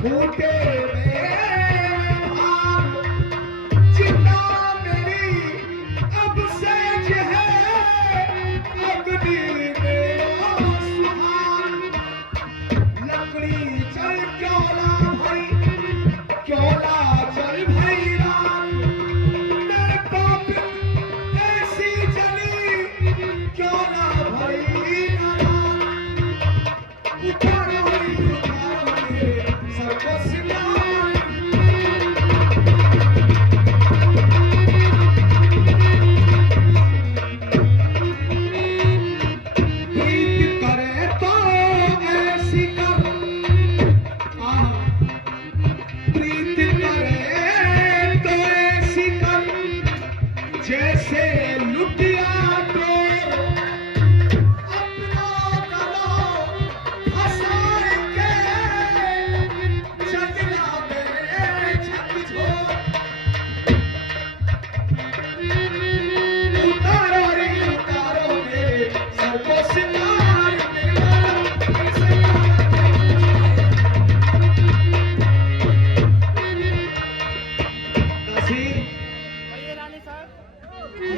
फूटे मेरे भाग, चिता मेरी अब सेज है, अग्नि मेरा सुहाग। लकड़ी जल क्योला भई, क्योला जल भई राख, मेरे पाप ऐसी जली, क्योला भई राख। उतारो रे सर को सिंगार, प्रीत करे तो ऐसी कर, प्रीत करे तो ऐसी कर, जैसे लुटिया को अपना गला फंसाए के, चलना मेरे झकझोर। उतारो मेरे सर को सिंगार, दासी,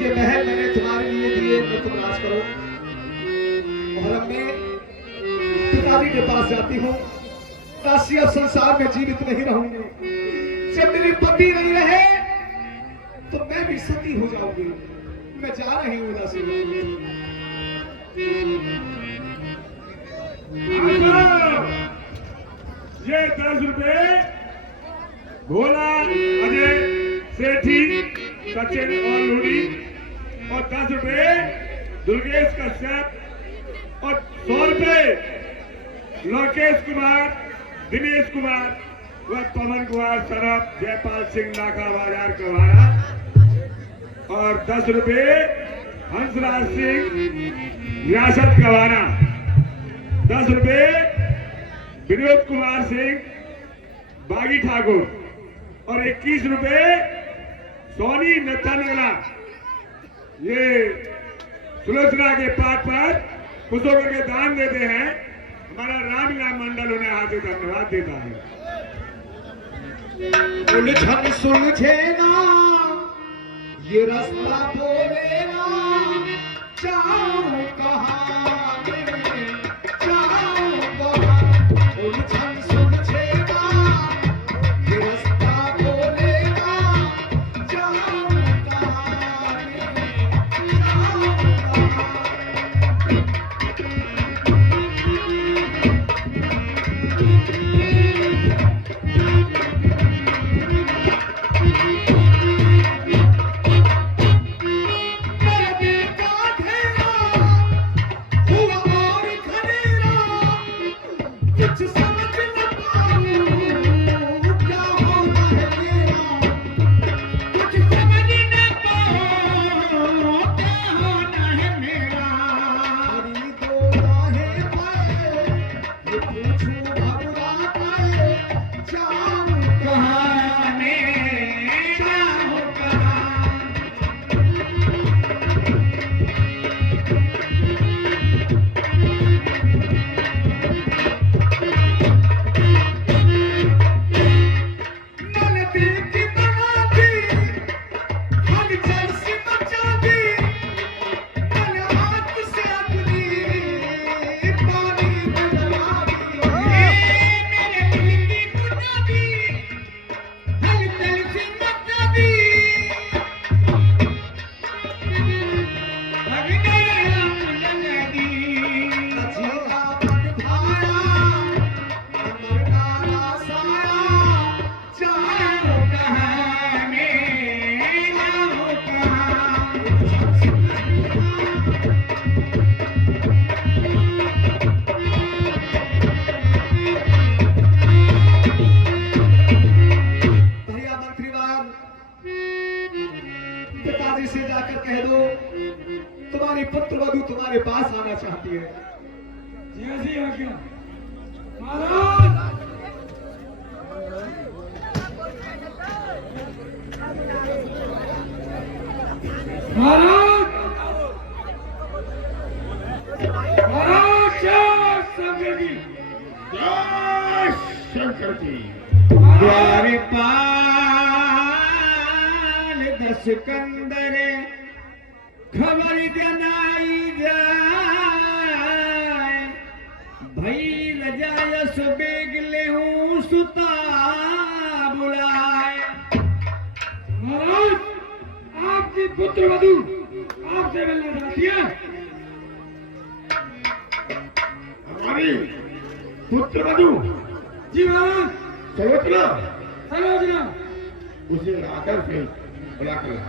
ये महल मैंने तुम्हारे लिए दिए, मैं तुम राज करो। और अब मैं पिताजी के पास जाती हूँ। दासी अब संसार में जीवित नहीं रहूंगी। जब मेरे पति नहीं रहे तो मैं भी सती हो जाऊंगी। मैं जा रही हूँ दासी। ये 10 रुपए भोला, अजय, सेठी, सचिन और लूड़ी, और 10 रुपए दुर्गेश कश्यप, और 100 रुपए लोकेश कुमार, दिनेश कुमार व पवन कुमार सरफ, जयपाल सिंह नाका बाजार कवाड़ा, और 10 रुपए हंसराज सिंह रियासत कवाड़ा, 10 रुपए विनोद कुमार सिंह बागी ठाकुर, और 21 रुपए सोनी नथा नगला। ये सुलोचना के पाठ पर खुश होकर के दान देते हैं। हमारा रामलीला मंडल उन्हें हार्दिक धन्यवाद देता है। उलझन सुलझे ना, ये रास्ता बोले ना, जाऊं कहाँ मैं, जाऊं कहाँ। उलझन सुलझे ना, ये रास्ता बोले ना, जाऊं कहाँ मैं, जाऊं कहाँ। तुम्हारी पुत्र वधु तुम्हारे पास आना चाहती है। जैसी आज्ञा महाराज। महाराज महाराज जय शंकर की। द्वारपाल दस कंदर खबर जनाई जाए भई रजाय सुबेग ले हूँ सुता बुलाए। महाराज आपकी पुत्र वधू आपसे मिलना चाहती है। हमारी पुत्र वधू? जी महाराज। सलोचना सलोचना उसे आकर से बुला कर ला।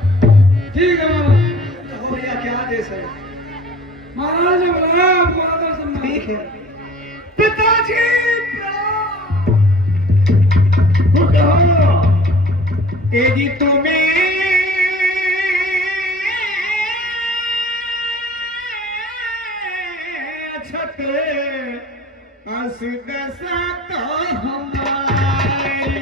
ठीक है महाराज। तो भैया क्या आदेश है? महाराज ने बुलाया आपको आदर से। ठीक है पिताजी खुश हो। तेजी तुम्हें छत अस दशा तो हमारी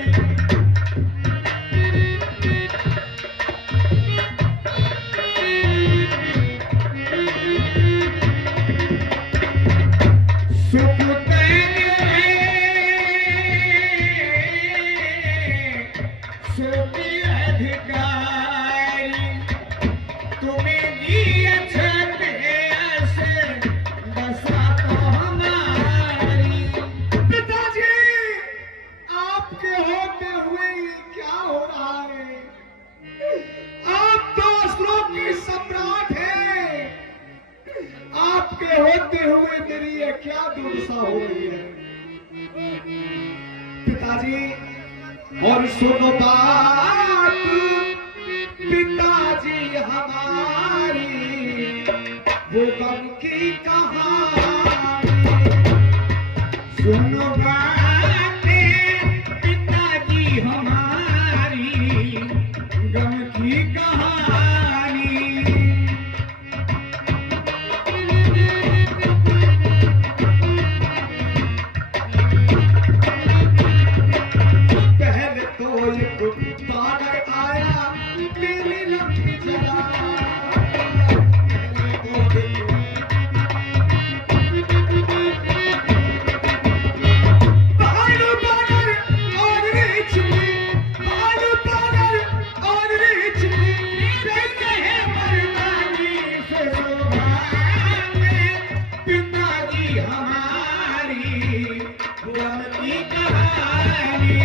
सुख सोती अधिकारी तुम्हें दिए छते ऐसे दशा तो हमारी। पिताजी आपके होते हुए ये क्या हो रहा है? आप तो असुरों की सम्राट हैं। आपके होते हुए मेरी ये क्या दुर्दशा हो रही है? पिताजी और सुनो बात पिताजी हमारी वो गम की कहानी सुनो बातें पिताजी हमारी गम की कहानी। पहले तो एक बानर आया मेरी लंबी जला पहले तो भालू बानर और रीछ में भालू बानर और रीछ में रहते हैं मर्दानी से शोभाने पिताजी हमारी गम की कहानी।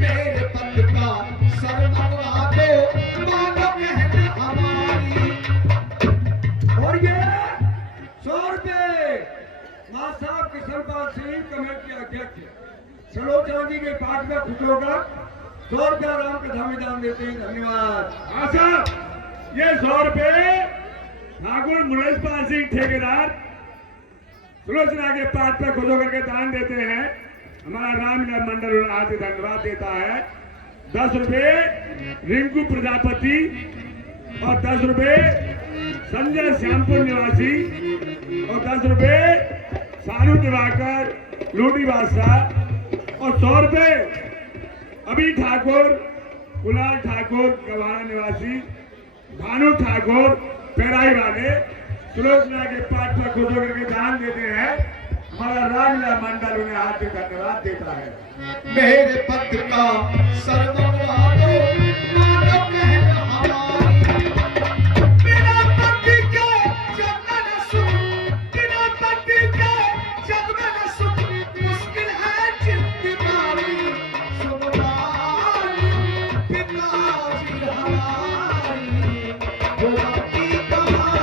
मेरे पद का सर मंगवा दो मानो कहना हमारी। और ये 100 रुपए मां साहब किशनपाल सिंह कमेटी अध्यक्ष सलोचना जी के पाठ में खुश होकर 100 रुपया राम कथा में दान देते हैं। धन्यवाद। हाँ साहब, ये 100 रुपए ठाकुर मुनेशपाल सिंह ठेकेदार सुलोचना के पाठ पर खुश होकर के दान देते हैं। हमारा रामलीला मंडल उन्हें आज धन्यवाद देता है। 10 रुपए रिंकू प्रजापति और 10 रुपए संजय श्यामपुर निवासी और 10 रुपए सारू दिवाकर लोटी बादशाह और 100 रुपए अभी ठाकुर कुलाल ठाकुर गवाना निवासी भानु ठाकुर पेराई वाले सुलोचना के पाठ पर खुश होकर के दान देते हैं। हमारा रामलीला मंडल उन्हें हार्दिक धन्यवाद देता है। मेरे पद का सर मंगवा दो मानो कहना हमारी। बिना पति के जग में न सुख, बिना पति के जग में न सुख, मुश्किल है जिंदगानी। सुनो बात पिताजी हमारी वो अपनी कहानी।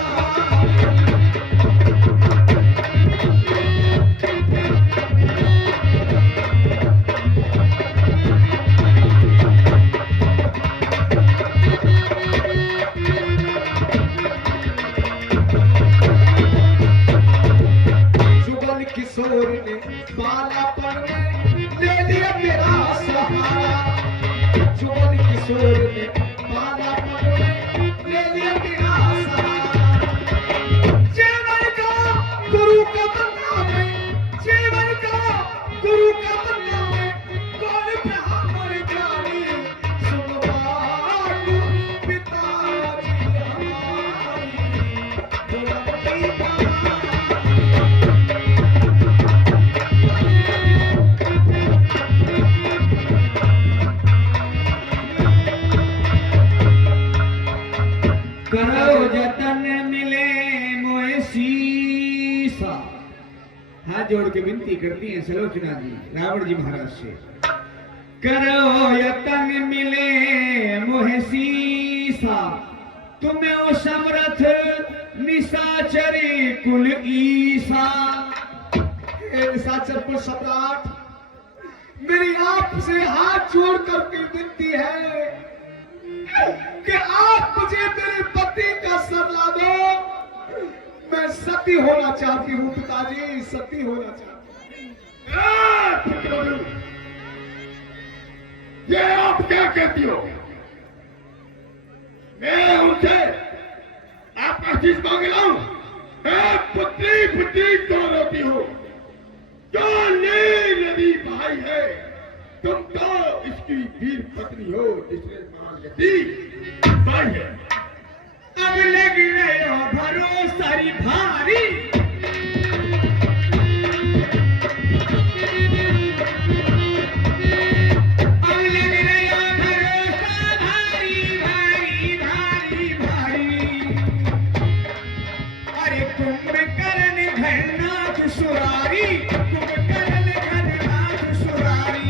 जुगल किशोर ने बालापन में ले लिया मेरा सहारा। जुगल किशोर ने बालापन में ले लिया मेरा करो जतन मिले मोए शीसा। हाथ जोड़ के विनती करती हैं सलोचना जी रावण जी महाराज से। करो यतन मिले मोहे सीसा, तुम्हें ओ समरथ निशाचरी कुल ईसा। हे निशाचर कुल सम्राट, मेरी आपसे हाथ जोड़ करके विनती है कि आप मुझे मेरे पति का सर ला दो। मैं सती होना चाहती हूँ पिताजी, सती होना चाहती हूँ। ये आप क्या कहती हो? मैं उनसे आपका चीज मांग लाऊं? पुत्री पुत्री क्यों रोती हो? जो नदी भाई है, तुम तो इसकी वीर पत्नी हो जिसने मां भाई है। अब लग गयो भरोसा री भारी, अब लग गयो भरोसा भारी भारी भारी भारी। अरे कुंभकर्ण घरनाथ सुरारी, कुंभकर्ण घरनाथ सुरारी।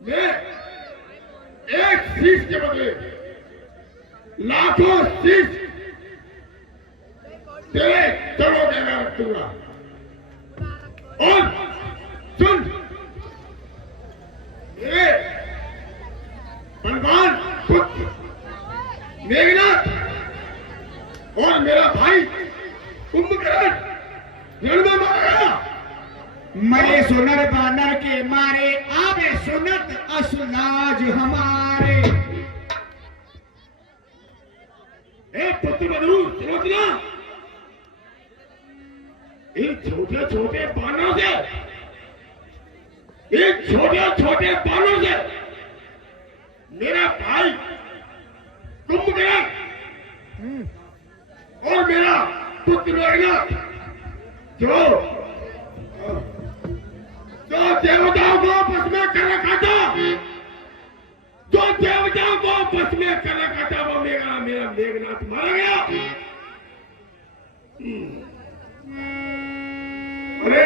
मैं एक शीश के बदले लाखों शीश तेरे चलो देना रखूंगा। और सुन, मेरे बलवान पुत्र मेघनाथ और मेरा भाई कुंभकर्ण रण में मारा गया। मरे सुनर बानर के मारे, आवे सुनत असुनाज हमारे। पुत्र बधू सुलोचना, इन छोटे छोटे बाणों से, इन छोटे छोटे बाणों से मेरा भाई कुंभकर्ण और मेरा पुत्र मेघनाथ जो देवताओं को आपस में कर रखा था, जो देवताओं को आपस में कर रखा था, वो मेरा मेघनाथ मारा गया। अरे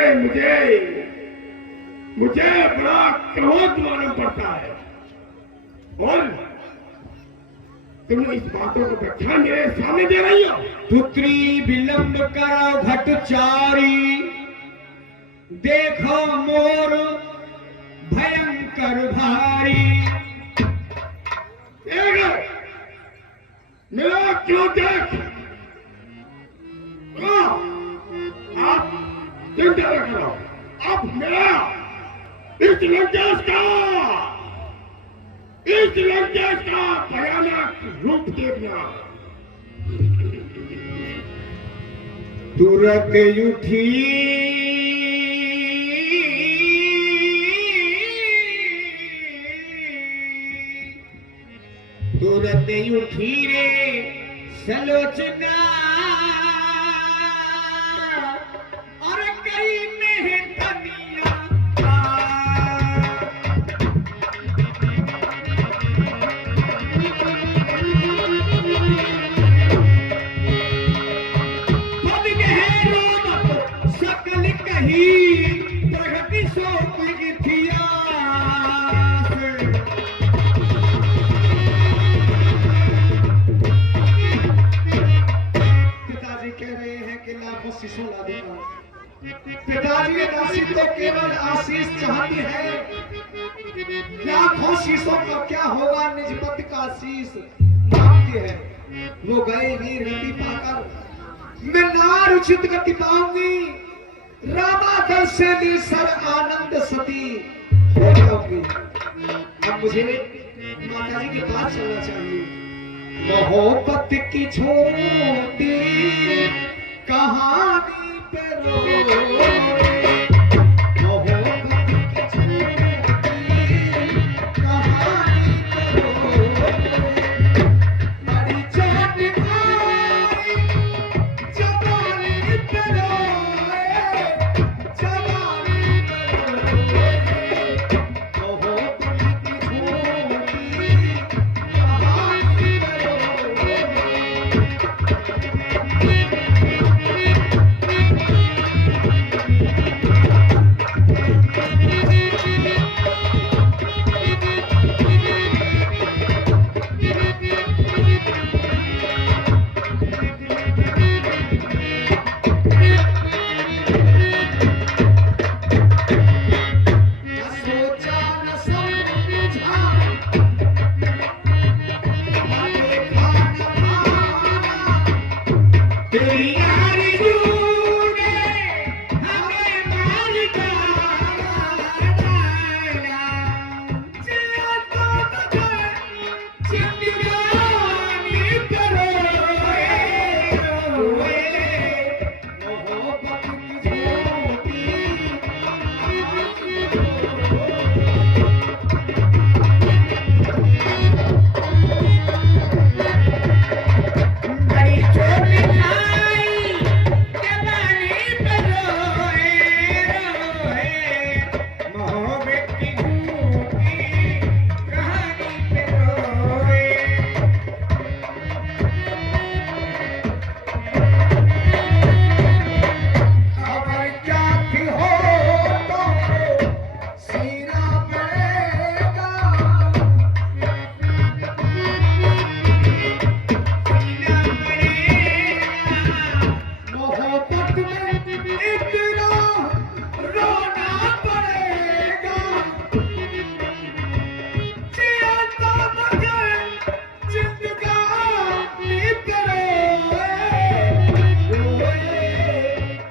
मुझे बड़ा क्रोध मालूम पड़ता है। और तुम इस बातों को व्याख्यान मेरे सामने दे रही हो। पुत्री विलंब करो घटचारी, देखो मोर भयंकर भारी। मेरा क्यों देख, आप चिंता न करो। अब मेरा इस लंकेश का भयानक रूप देखना। तुरत उठी तुरत उठी रे सलोचना, और कई मेहतनिया पद गहरो मत सकल कही, प्रगति सोप इतिहास। आशीषों ला दूंगा। पिताजी नासिक तो केवल आशीष चाहती है, लाखों शीशों का क्या होगा, निजपत का आशीष मांगती है। वो गए वीर गति पाकर, मैं नार उचित गति पाऊंगी, रामा दल से निसर आनंद सती हो जाऊंगी। अब मुझे माताजी के पास चलना चाहिए। मोहब्बत की छोटी कहानी पे रोए, मोहब्बत की छोटी कहानी पे रोए, बड़ी चोट खाई जवानी पे रोए, जवानी पे रोए। बड़ी चोट खाई जवानी पे रोए रोए, मोहब्बत की झूठी कहानी पे रोए। खबर क्या थी हो तो सीना पड़ेगा, सीना पड़ेगा। मोहब्बत में इतना रोना पड़ेगा, जिया तो मुझे जिंदगानी पे रोए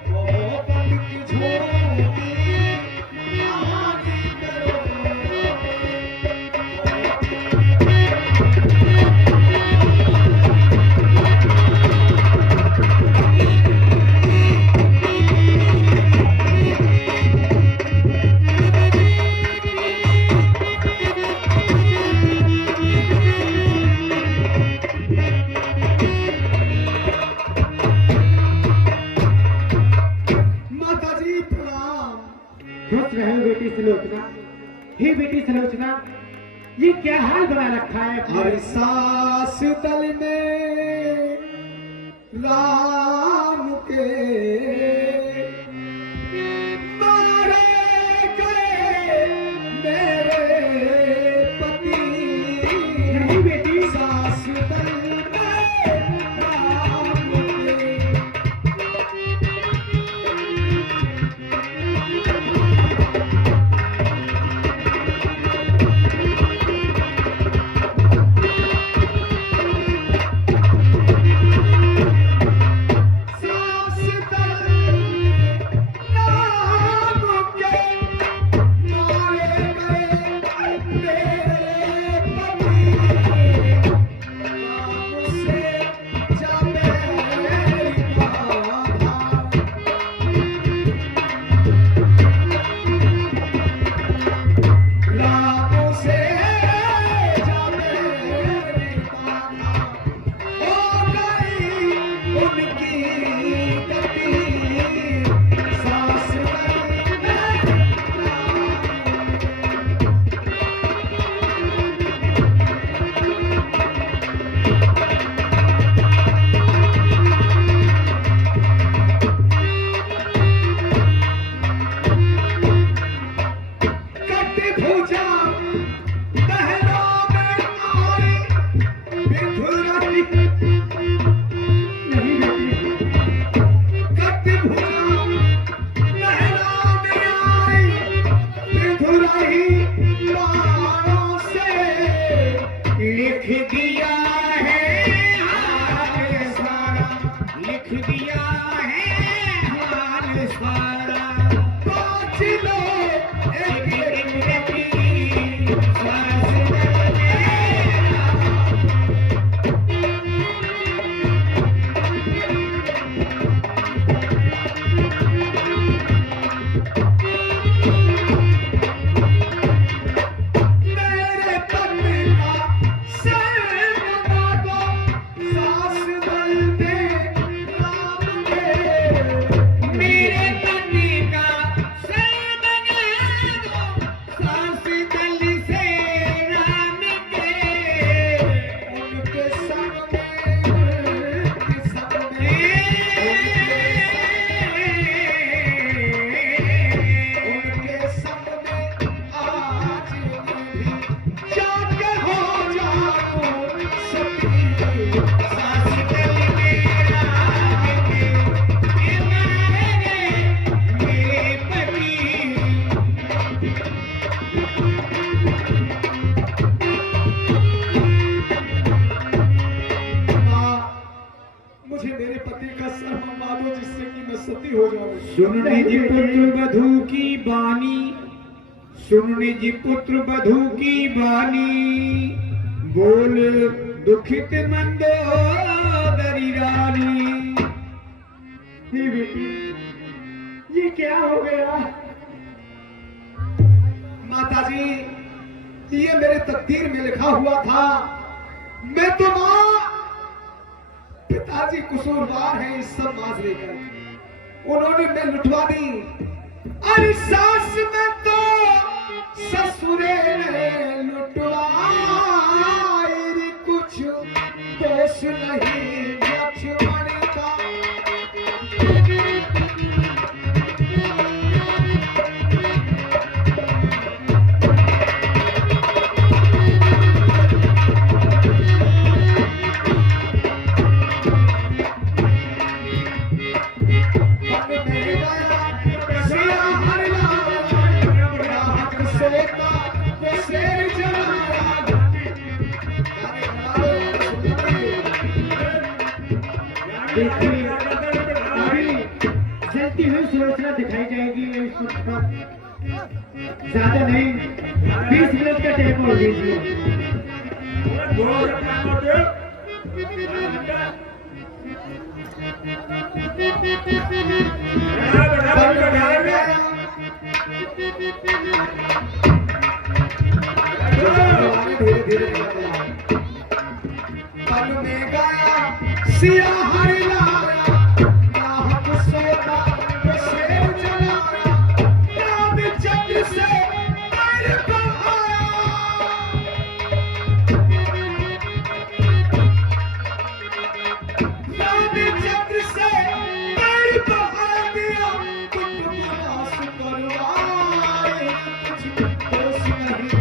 मोहब्बत की झूठी कहानी पे माता जी प्रणाम। खुश रहे बेटी सुलोचना। हे बेटी सुलोचना, ये क्या हाल बना रखा है हर अपने? सांस तल में राम के मारे गए मेरे पति। नहीं बेटी, सांस तल में राम के सांस तल राम के मारे गए मेरे पति। राम से जाने मेरी बाधा, राम से जाने मेरी बाधा, हो गई उनकी गति। सांस तल में कटी भुजा दहला में आई बिधुराई। नहीं बेटी, कटी भुजा दहला में आई बिधुराई। बाणों से लिख दिया है हाल सारा, लिख दिया है हाल सारा। पाँच लो एक एक बेटी सांस तल में मेरे पति का सर बना दो। सांस तल में राम के मेरे पति का सर बना दो, सांस तल से राम के। उनके संग में उनके संग उनके संग में आज भी जाके हो जाऊं सती। सांस तल में राम के, ये मारे मेरे पति। माँ, मुझे मेरे पति का सर मंगवा दो जिससे कि मैं सती हो जाऊं। सुन निज पुत्र बधू की बानी, सुन निज पुत्र बधू की बानी। बोल दुखित मंदोदरी रानी। हे बेटी, ये क्या हो गया? ये मेरे तकदीर में लिखा हुआ था। मैं तो मां, पिताजी कसूरवार हैं इस सब माजरे का, उन्होंने मैं लुटवा दी। अरे सास में तो ससुरे ने लुटवाई, कुछ दोष नहीं लक्ष्मण का। देखिए अभी चलती हुई सुलोचना दिखाई जाएगी इस वक्त पर। ज्यादा नहीं, 20 मिनट का टाइम और दीजिए। धीरे धीरे पल में गाया सिया हरि लाया, नाहक सोता वो शेर जलाया, नाम चक्र से पैर बढ़ाया। नाम चक्र से पैर बढ़ा दिया, कुछ विनाश करवाए, कुछ दोष नहीं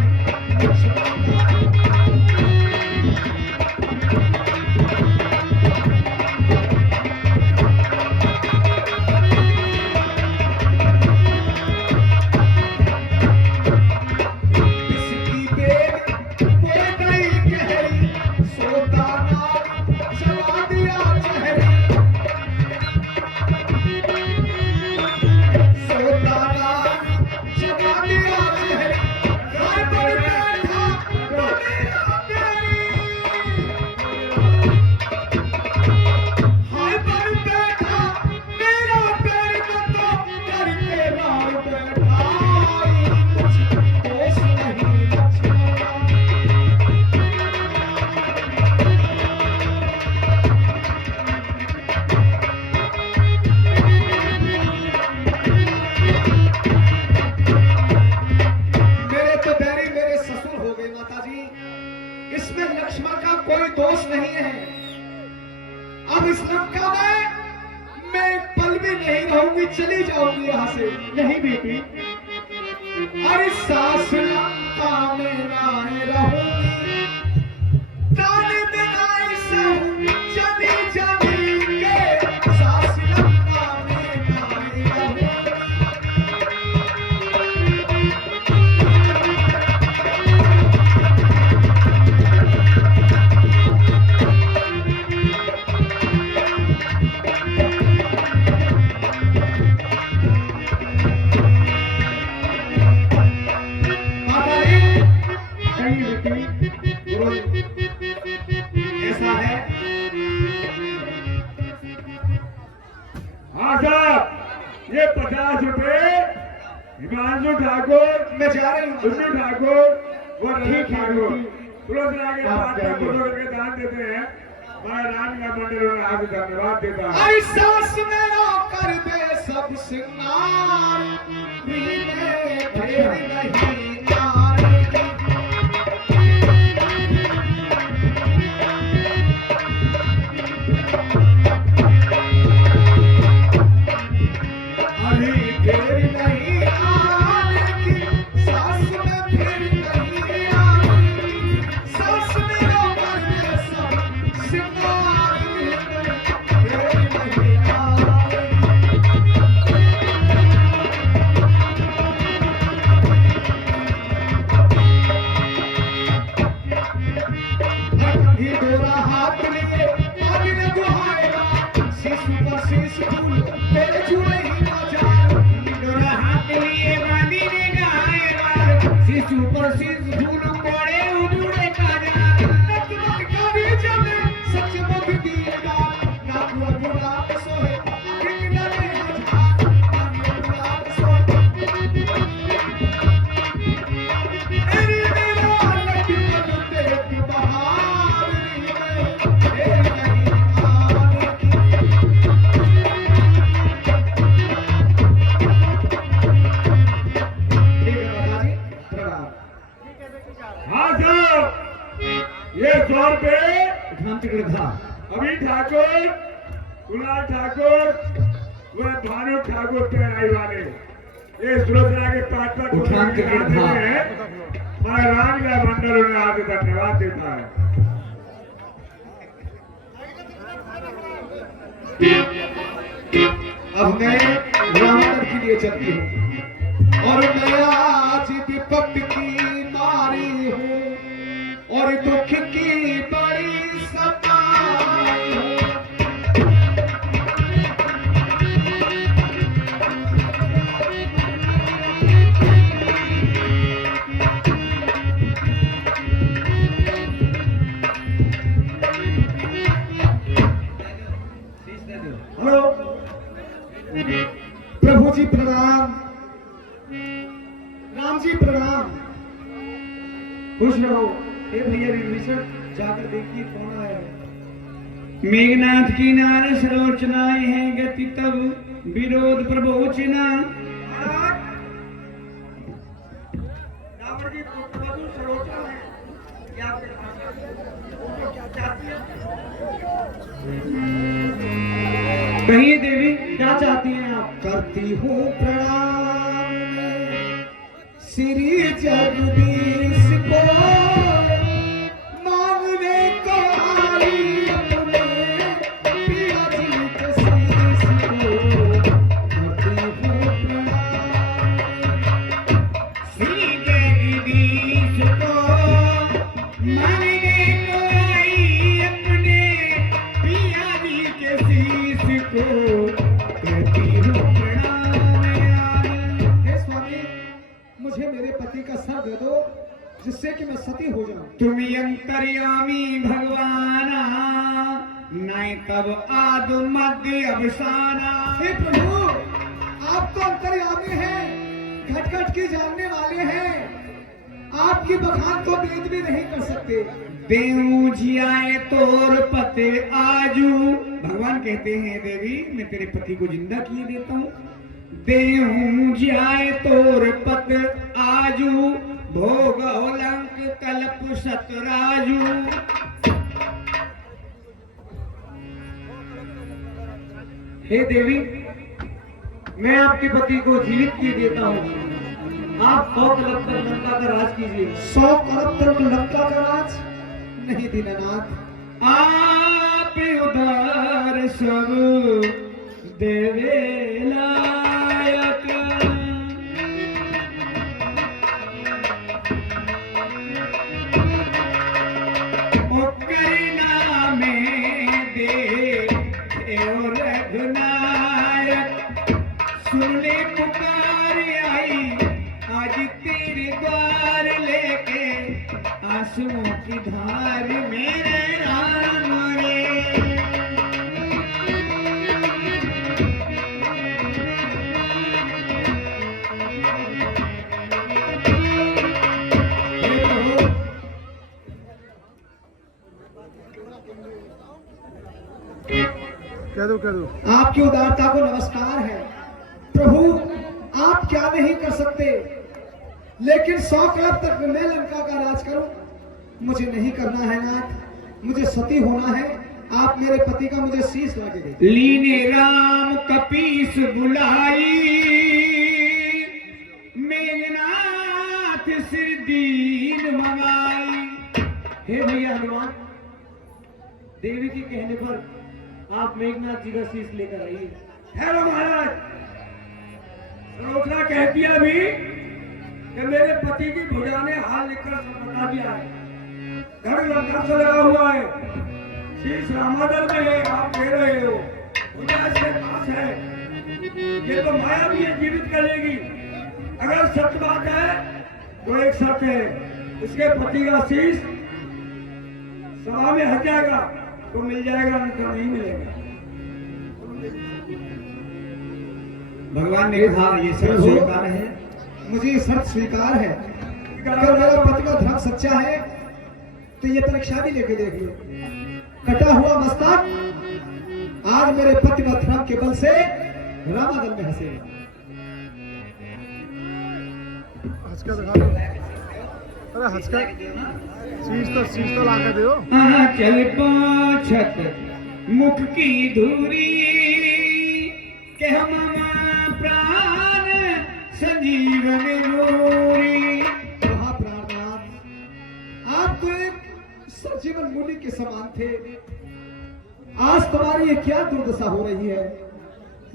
लक्ष्मण का। कोई दोष नहीं है। अब इस लंका में मैं एक पल भी नहीं रहूंगी, चली जाऊंगी यहाँ से। नहीं बेटी, अरे सास लंका में ना रहूंगी, ताने बिना सहूं चली जानी के, सास लंका में ना रहूंगी। ऐसा है। हाँ साहब, ये 50 रुपए हिमांशु ठाकुर, मैं जा रही हूँ। सुन्नू ठाकुर और रजत ठीक है, ठाकुर ठीक। तुरंत आगे आप बात जाइए। करके दान देते हैं। मैं राम का मंदिर में आपको धन्यवाद देता हूँ। अरे सास मेरा कर दे सब सिंगार, रीने फेर नहीं नारेगी। अरे फेर नहीं आएगी, सास में फेर नहीं आएगी। सास मेरा कर दे सब सिंगार, फेर नहीं आएगी। ही गोरा हाथ लिए पानी ने दुहाएगा, शीश पर शीश फूल तेरे छुए ही ना जाए। डोरा हाथ लिए बांधी ने गाएगा, शिशु पर शिशु फूल पड़े उजुड़े का जान। नतमत कभी जमे सच मुख दिएगा, ना हुआ गुलाब सोहे कितना में हजार, ना हुआ गुलाब सोहे। अरे मेरा ये 100 रुपए उठान टिकट था। अभी ठाकुर, कुणाल ठाकुर, वह भानु ठाकुर के आई वाले ये सुरक्षा के पाठ पर उठान टिकट था। और रामला मंडल उन्हें आगे धन्यवाद देता है। अब मैं रामचंद्र के लिए चलती हूँ और मैं आज विपत की मारी हूँ और दुख की बड़ी सताई हूँ। हेलो प्रभु जी प्रणाम, राम जी प्रणाम। खुश रहो। हे भैया रिजर्वेशन जाकर देखिए कौन आया है। मेघनाथ की नार सरोचनाएं हैं गति तब विरोध प्रबोचना। रावण जी पुत्रवधू सरोजा है, क्या आपके पास है? क्या चाहती है? कहिए देवी, क्या चाहती हैं आप? करती हूँ प्रणाम श्री जगदीश को, मांगने को आई अपने पिया जी के शीश को। करती हूँ प्रणाम श्री जगदीश को, मांगने को आई अपने पिया जी के शीश को। करती हूँ प्रणाम यार। हे स्वामी, मुझे मेरे पति का सर दे दो जिससे कि मैं सती हो जाऊं। तुम अंतर्यामी भगवाना, नहीं तब आद मध्य अवसाना। हे प्रभु, आप तो अंतर्यामी हैं, घट घट की जानने वाले हैं। आपकी बखान तो वेद भी नहीं कर सकते। देऊ जियाए तोर पते आजू। भगवान कहते हैं देवी, मैं तेरे पति को जिंदा किए देता हूँ। देऊ जियाए तोर पत आजू, भोग लंक कल्प सतराजू। हे देवी, मैं आपके पति को जीवित किए देता हूँ। आप 100 कलप तक लंका का राज कीजिए। 100 करोड़ तक लंका का राज नहीं दीनानाथ। आप उदार सब देवे लायक। ओ करुणा में दे और रघुनायक, सुने पुकार आई आज तेरे द्वार लेके, आंसुओं की धार मेरे राम रे। कह दो। आपकी उदारता को नमस्कार है प्रभु। आप क्या नहीं कर सकते, लेकिन 100 करोड़ तक मैं लंका का राज करूं, मुझे नहीं करना है नाथ। मुझे सती होना है। आप मेरे पति का मुझे शीश लाके दे। लीने राम कपीस बुलाई, मेघनाथ सिर दीन मंगाई। हे भैया हनुमान, देवी के कहने पर आप मेघनाथ जी का शीश लेकर आइए। हेलो महाराज, सरोजना कहती है अभी कि मेरे पति की भुजा ने हाल लिखकर सब बता दिया है। घर लंका से लगा हुआ है, शीश रामादल में है, आप कह रहे हो भुजा इसके पास है। ये तो माया भी है, जीवित कर लेगी। अगर सत्य बात है तो एक शर्त है, इसके पति का शीश सभा में हट जाएगा तो मिल जाएगा, नहीं तो नहीं मिलेगा। भगवान ने कहा ये सब स्वीकार है। मुझे ये शर्त स्वीकार है। अगर मेरा पति का धर्म सच्चा है तो ये परीक्षा भी लेके देख लो। कटा हुआ मस्तक आज मेरे पति का धर्म के बल से रामादल में हंसेगा। अरे हंस कर शीश तो ला के दो। चल पोछत मुख की धूरी के हम प्राण संजीवन नूरी। कहा प्राणनाथ, आप तो एक सजीवन मुनि के समान थे, आज तुम्हारी ये क्या दुर्दशा हो रही है?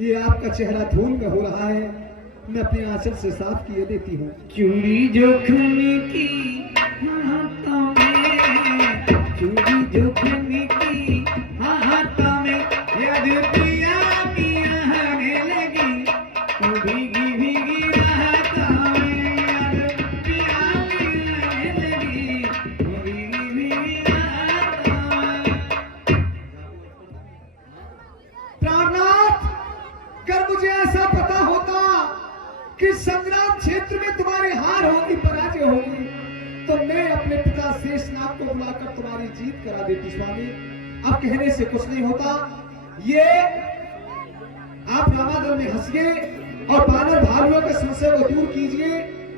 ये आपका चेहरा धूल में हो रहा है, मैं अपने आंचल से साफ किए देती हूँ। चूड़ी जोखन की हाथों में, चूड़ी जोखन की हाथों में, यद पिया पिया होने लगी तो भीगी भीगी राहतों में, यद पिया पिया होने लगी तो भीगी भीगी राहतों में। प्राणनाथ, अगर मुझे ऐसा पता होता कि संग्राम क्षेत्र में तुम्हारी हार होगी, पराजय होगी, तो मैं अपने पिता शेषनाग को बुलाकर तुम्हारी जीत करा देती स्वामी। अब कहने से कुछ नहीं होता, ये आप रामादल में हंसिए और बानर भाइयों के संशय को दूर कीजिए,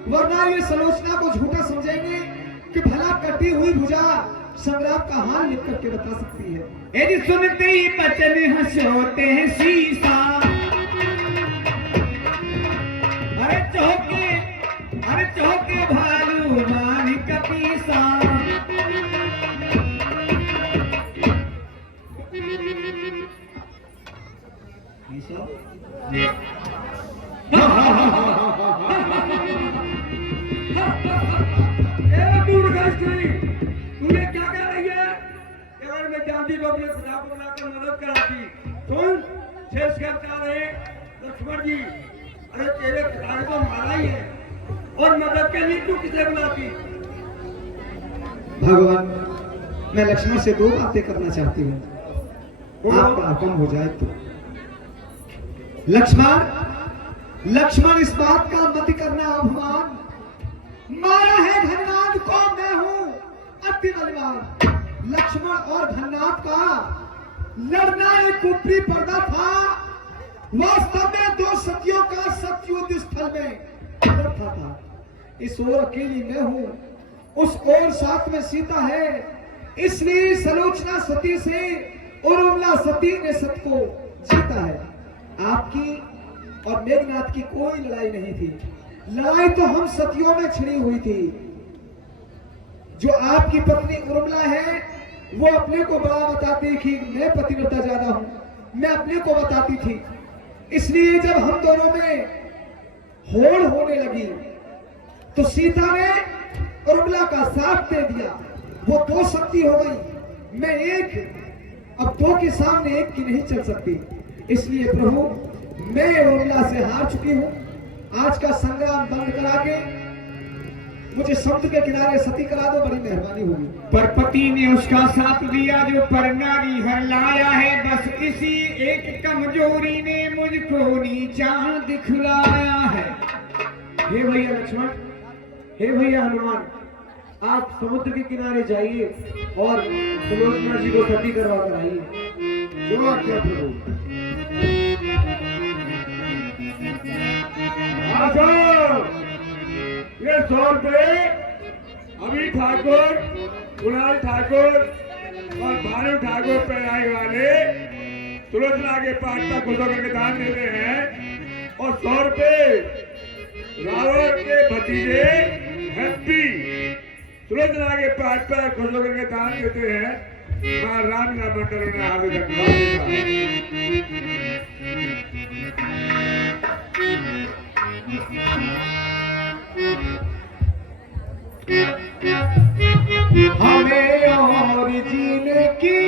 वरना ये सलोचना को झूठा समझेंगे कि भला कटी हुई भुजा संग्राम का हाल लिख करके बता सकती है। यदि सुनते ही बचन हंसोते हैं शीशा, अरे चौके भालू मान कपीसा। तूने क्या कह रही है? अगर मैं जानती तो अपने पिता को बुलाकर मदद कराती। सुन, शेषगढ़ जा रहे लक्ष्मण जी, अरे तेरे पिता को मारा ही है और मदद के लिए तू किसे बुलाती? भगवान, मैं लक्ष्मण से दो बातें करना चाहती हूँ, आपका हुक्म हो जाए तो। लक्ष्मण इस बात का मत करना अभिमान, मारा है धननाथ को मैं हूँ अति बलवान। लक्ष्मण और धननाथ का लड़ना एक ऊपरी पर्दा था, वास्तव में दो सतियों का सत्युद्ध स्थल में लड़ता था। इस ओर अकेली मैं हूँ, उस ओर साथ में सीता है, इसलिए सलोचना सती से उर्मिला सती ने सत को जीता है। आपकी और मेघनाथ की कोई लड़ाई नहीं थी, लड़ाई तो हम सतियों में छिड़ी हुई थी। जो आपकी पत्नी उर्मिला है वो अपने को बड़ा बताती कि मैं पतिव्रता ज्यादा हूं, मैं अपने को बताती थी। इसलिए जब हम दोनों में होड़ होने लगी तो सीता ने उर्मिला का साथ दे दिया, वो दो शक्ति हो गई, मैं एक, अब दो के सामने एक की नहीं चल सकती। इसलिए प्रभु, मैं उर्मिला से हार चुकी हूं, आज का संग्राम बंद करा के मुझे समुद्र के किनारे सती करा दो, बड़ी मेहरबानी होगी। पर पति ने उसका साथ दिया जो पर नारी हर लाया है, बस इसी एक कमजोरी ने मुझको नीचा दिखलाया है। हे भैया लक्ष्मण, हे भैया हनुमान, आप समुद्र के किनारे जाइए और सुलोचना जी को सती करवा कर आइए। जो आज्ञा प्रभु। ये 100 रुपए अभी ठाकुर, कुणाल ठाकुर और भानु ठाकुर पहनाई वाले सुलोचना के पाठ तक खुशो करके दान देते हैं, और 100 रुपए रावण के भतीजे हैप्पी सुलोचना के पाठ पर खुशो करके दान देते हैं। मां राम का मंडल ने हार्दिक धन्यवाद हमें और जीने की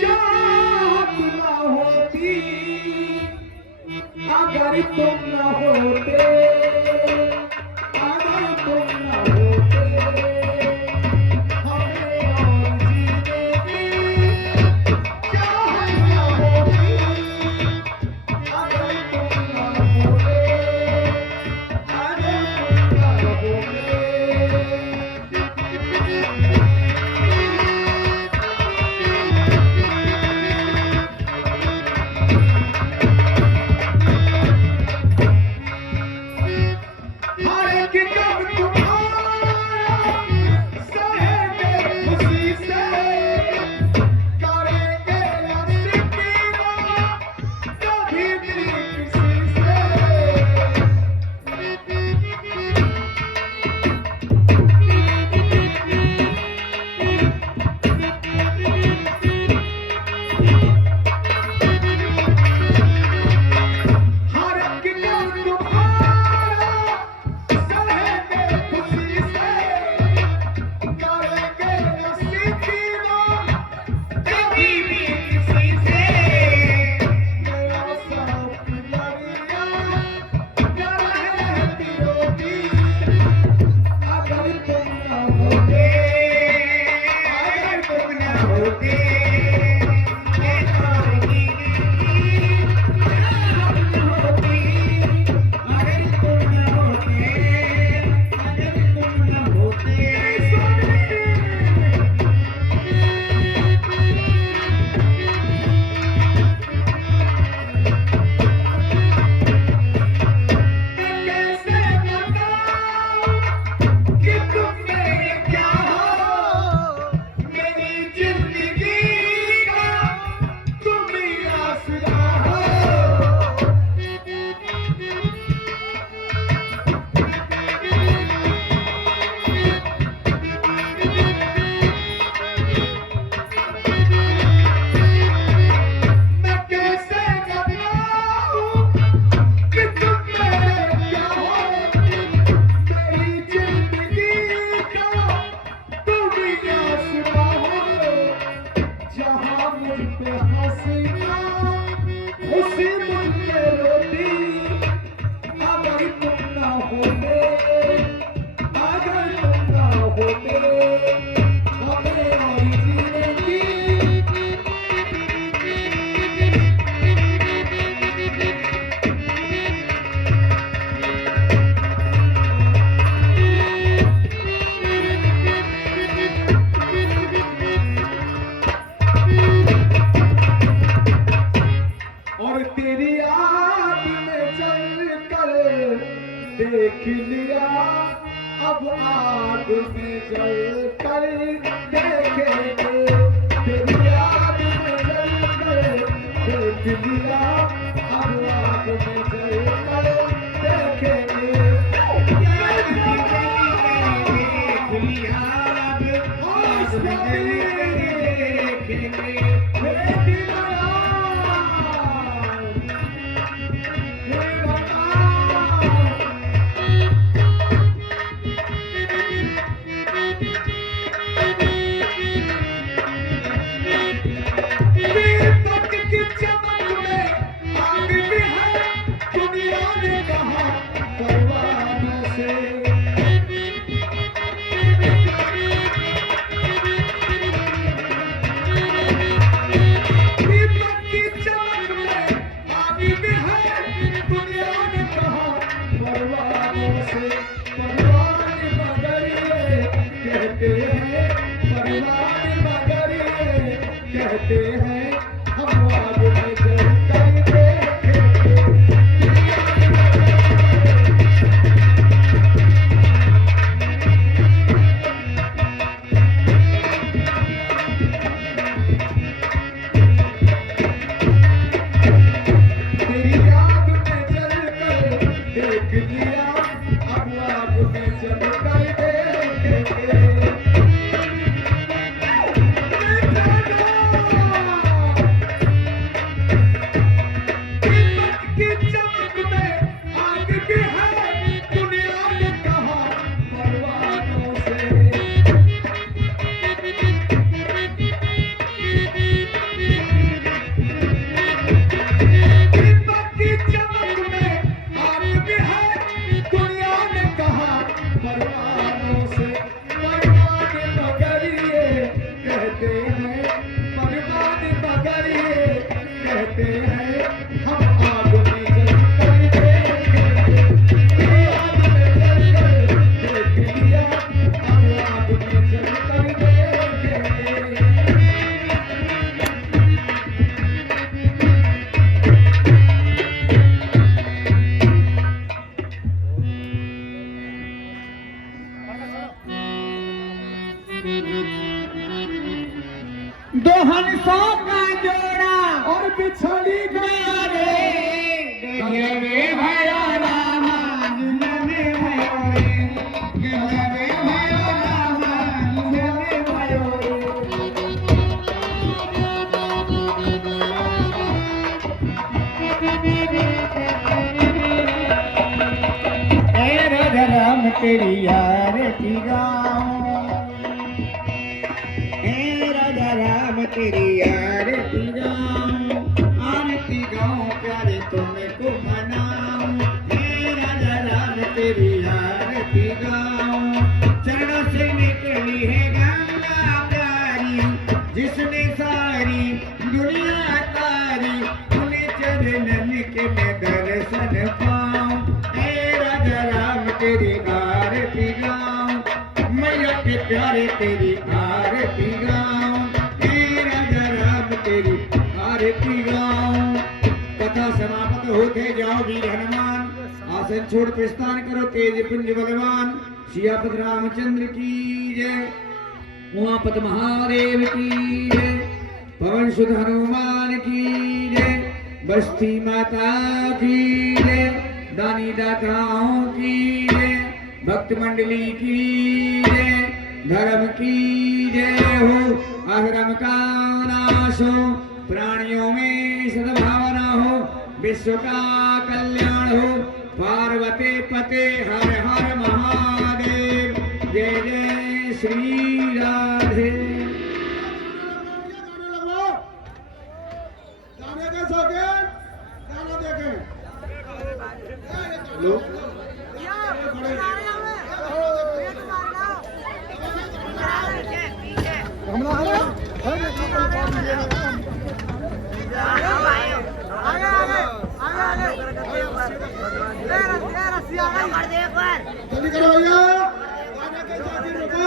चाहत न होती अगर तुम न होते, अगर तुम न होते। हमें और जीने की चाहत न होती अगर तुम न होते, अगर तुम न होते। हर एक जब तुम्हारा अब आग में जल कर देखेंगे, तेरी याद में जल कर देख लिया, अब आग में जल कर देखेंगे। देख लिया अब आग में जल देखेंगे। कहते हैं हम आग में जल कर देखेंगे। तेरी याद में जल कर देख लिया, अब आग में जल कर देखेंगे। दो हंसों का जोड़ा और बिछड़ी गया रे, गले में भयो रामा, गले में भयो रे, गले में भयो रामा, गले में भयो रे। ए राजा राम तेरी यार की गाँव, राम तेरी आरती गाऊं, आरती गाऊं प्यारे तुमको मनाऊं। हे राजा राम तेरी आरती गाऊं, चरणों से निकली है गंगा प्यारी, जिसने सारी दुनिया तारी, उन्हें चरणन के मैं दर्शन पाऊं। हे राजा राम तेरी आरती गाऊं, मैया के प्यारे तेरी आरती गाऊं, तेरी आरती गाऊं। कथा समाप्त होते जाओ वीर हनुमान, आसन छोड़ प्रस्थान करो तेज पुंज बलवान। सियापत रामचंद्र की जय, उमापत महादेव की जय, पवन सुत हनुमान की जय, बस्ती माता की जय, दानी दाताओं की जय, भक्त मंडली की जय, धर्म की जय हो, अधर्म का नाश हो, प्राणियों में सद्भावना हो, विश्व का कल्याण हो। पार्वती पते हर हर महादेव, जय जय श्री राधे। गाने के शौकीन गाना देखें। हेलो जल्दी करो भैया, गाने के शौकीन रुको,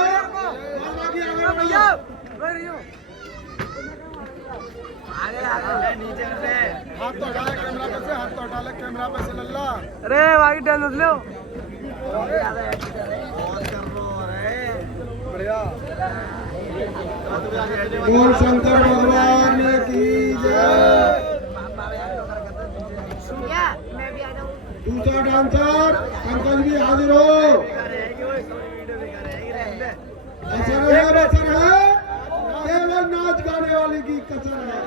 भैया हाथ तो डाले कैमरा पे से, हाथ तो डाले कैमरा पे से लल्ला। अरे भाई डाल लो। बोल शंकर भगवान की जय। दूसरा डांसर पंकज भी हाजिर हो। असर है केवल नाच गाने वाले की कसर है।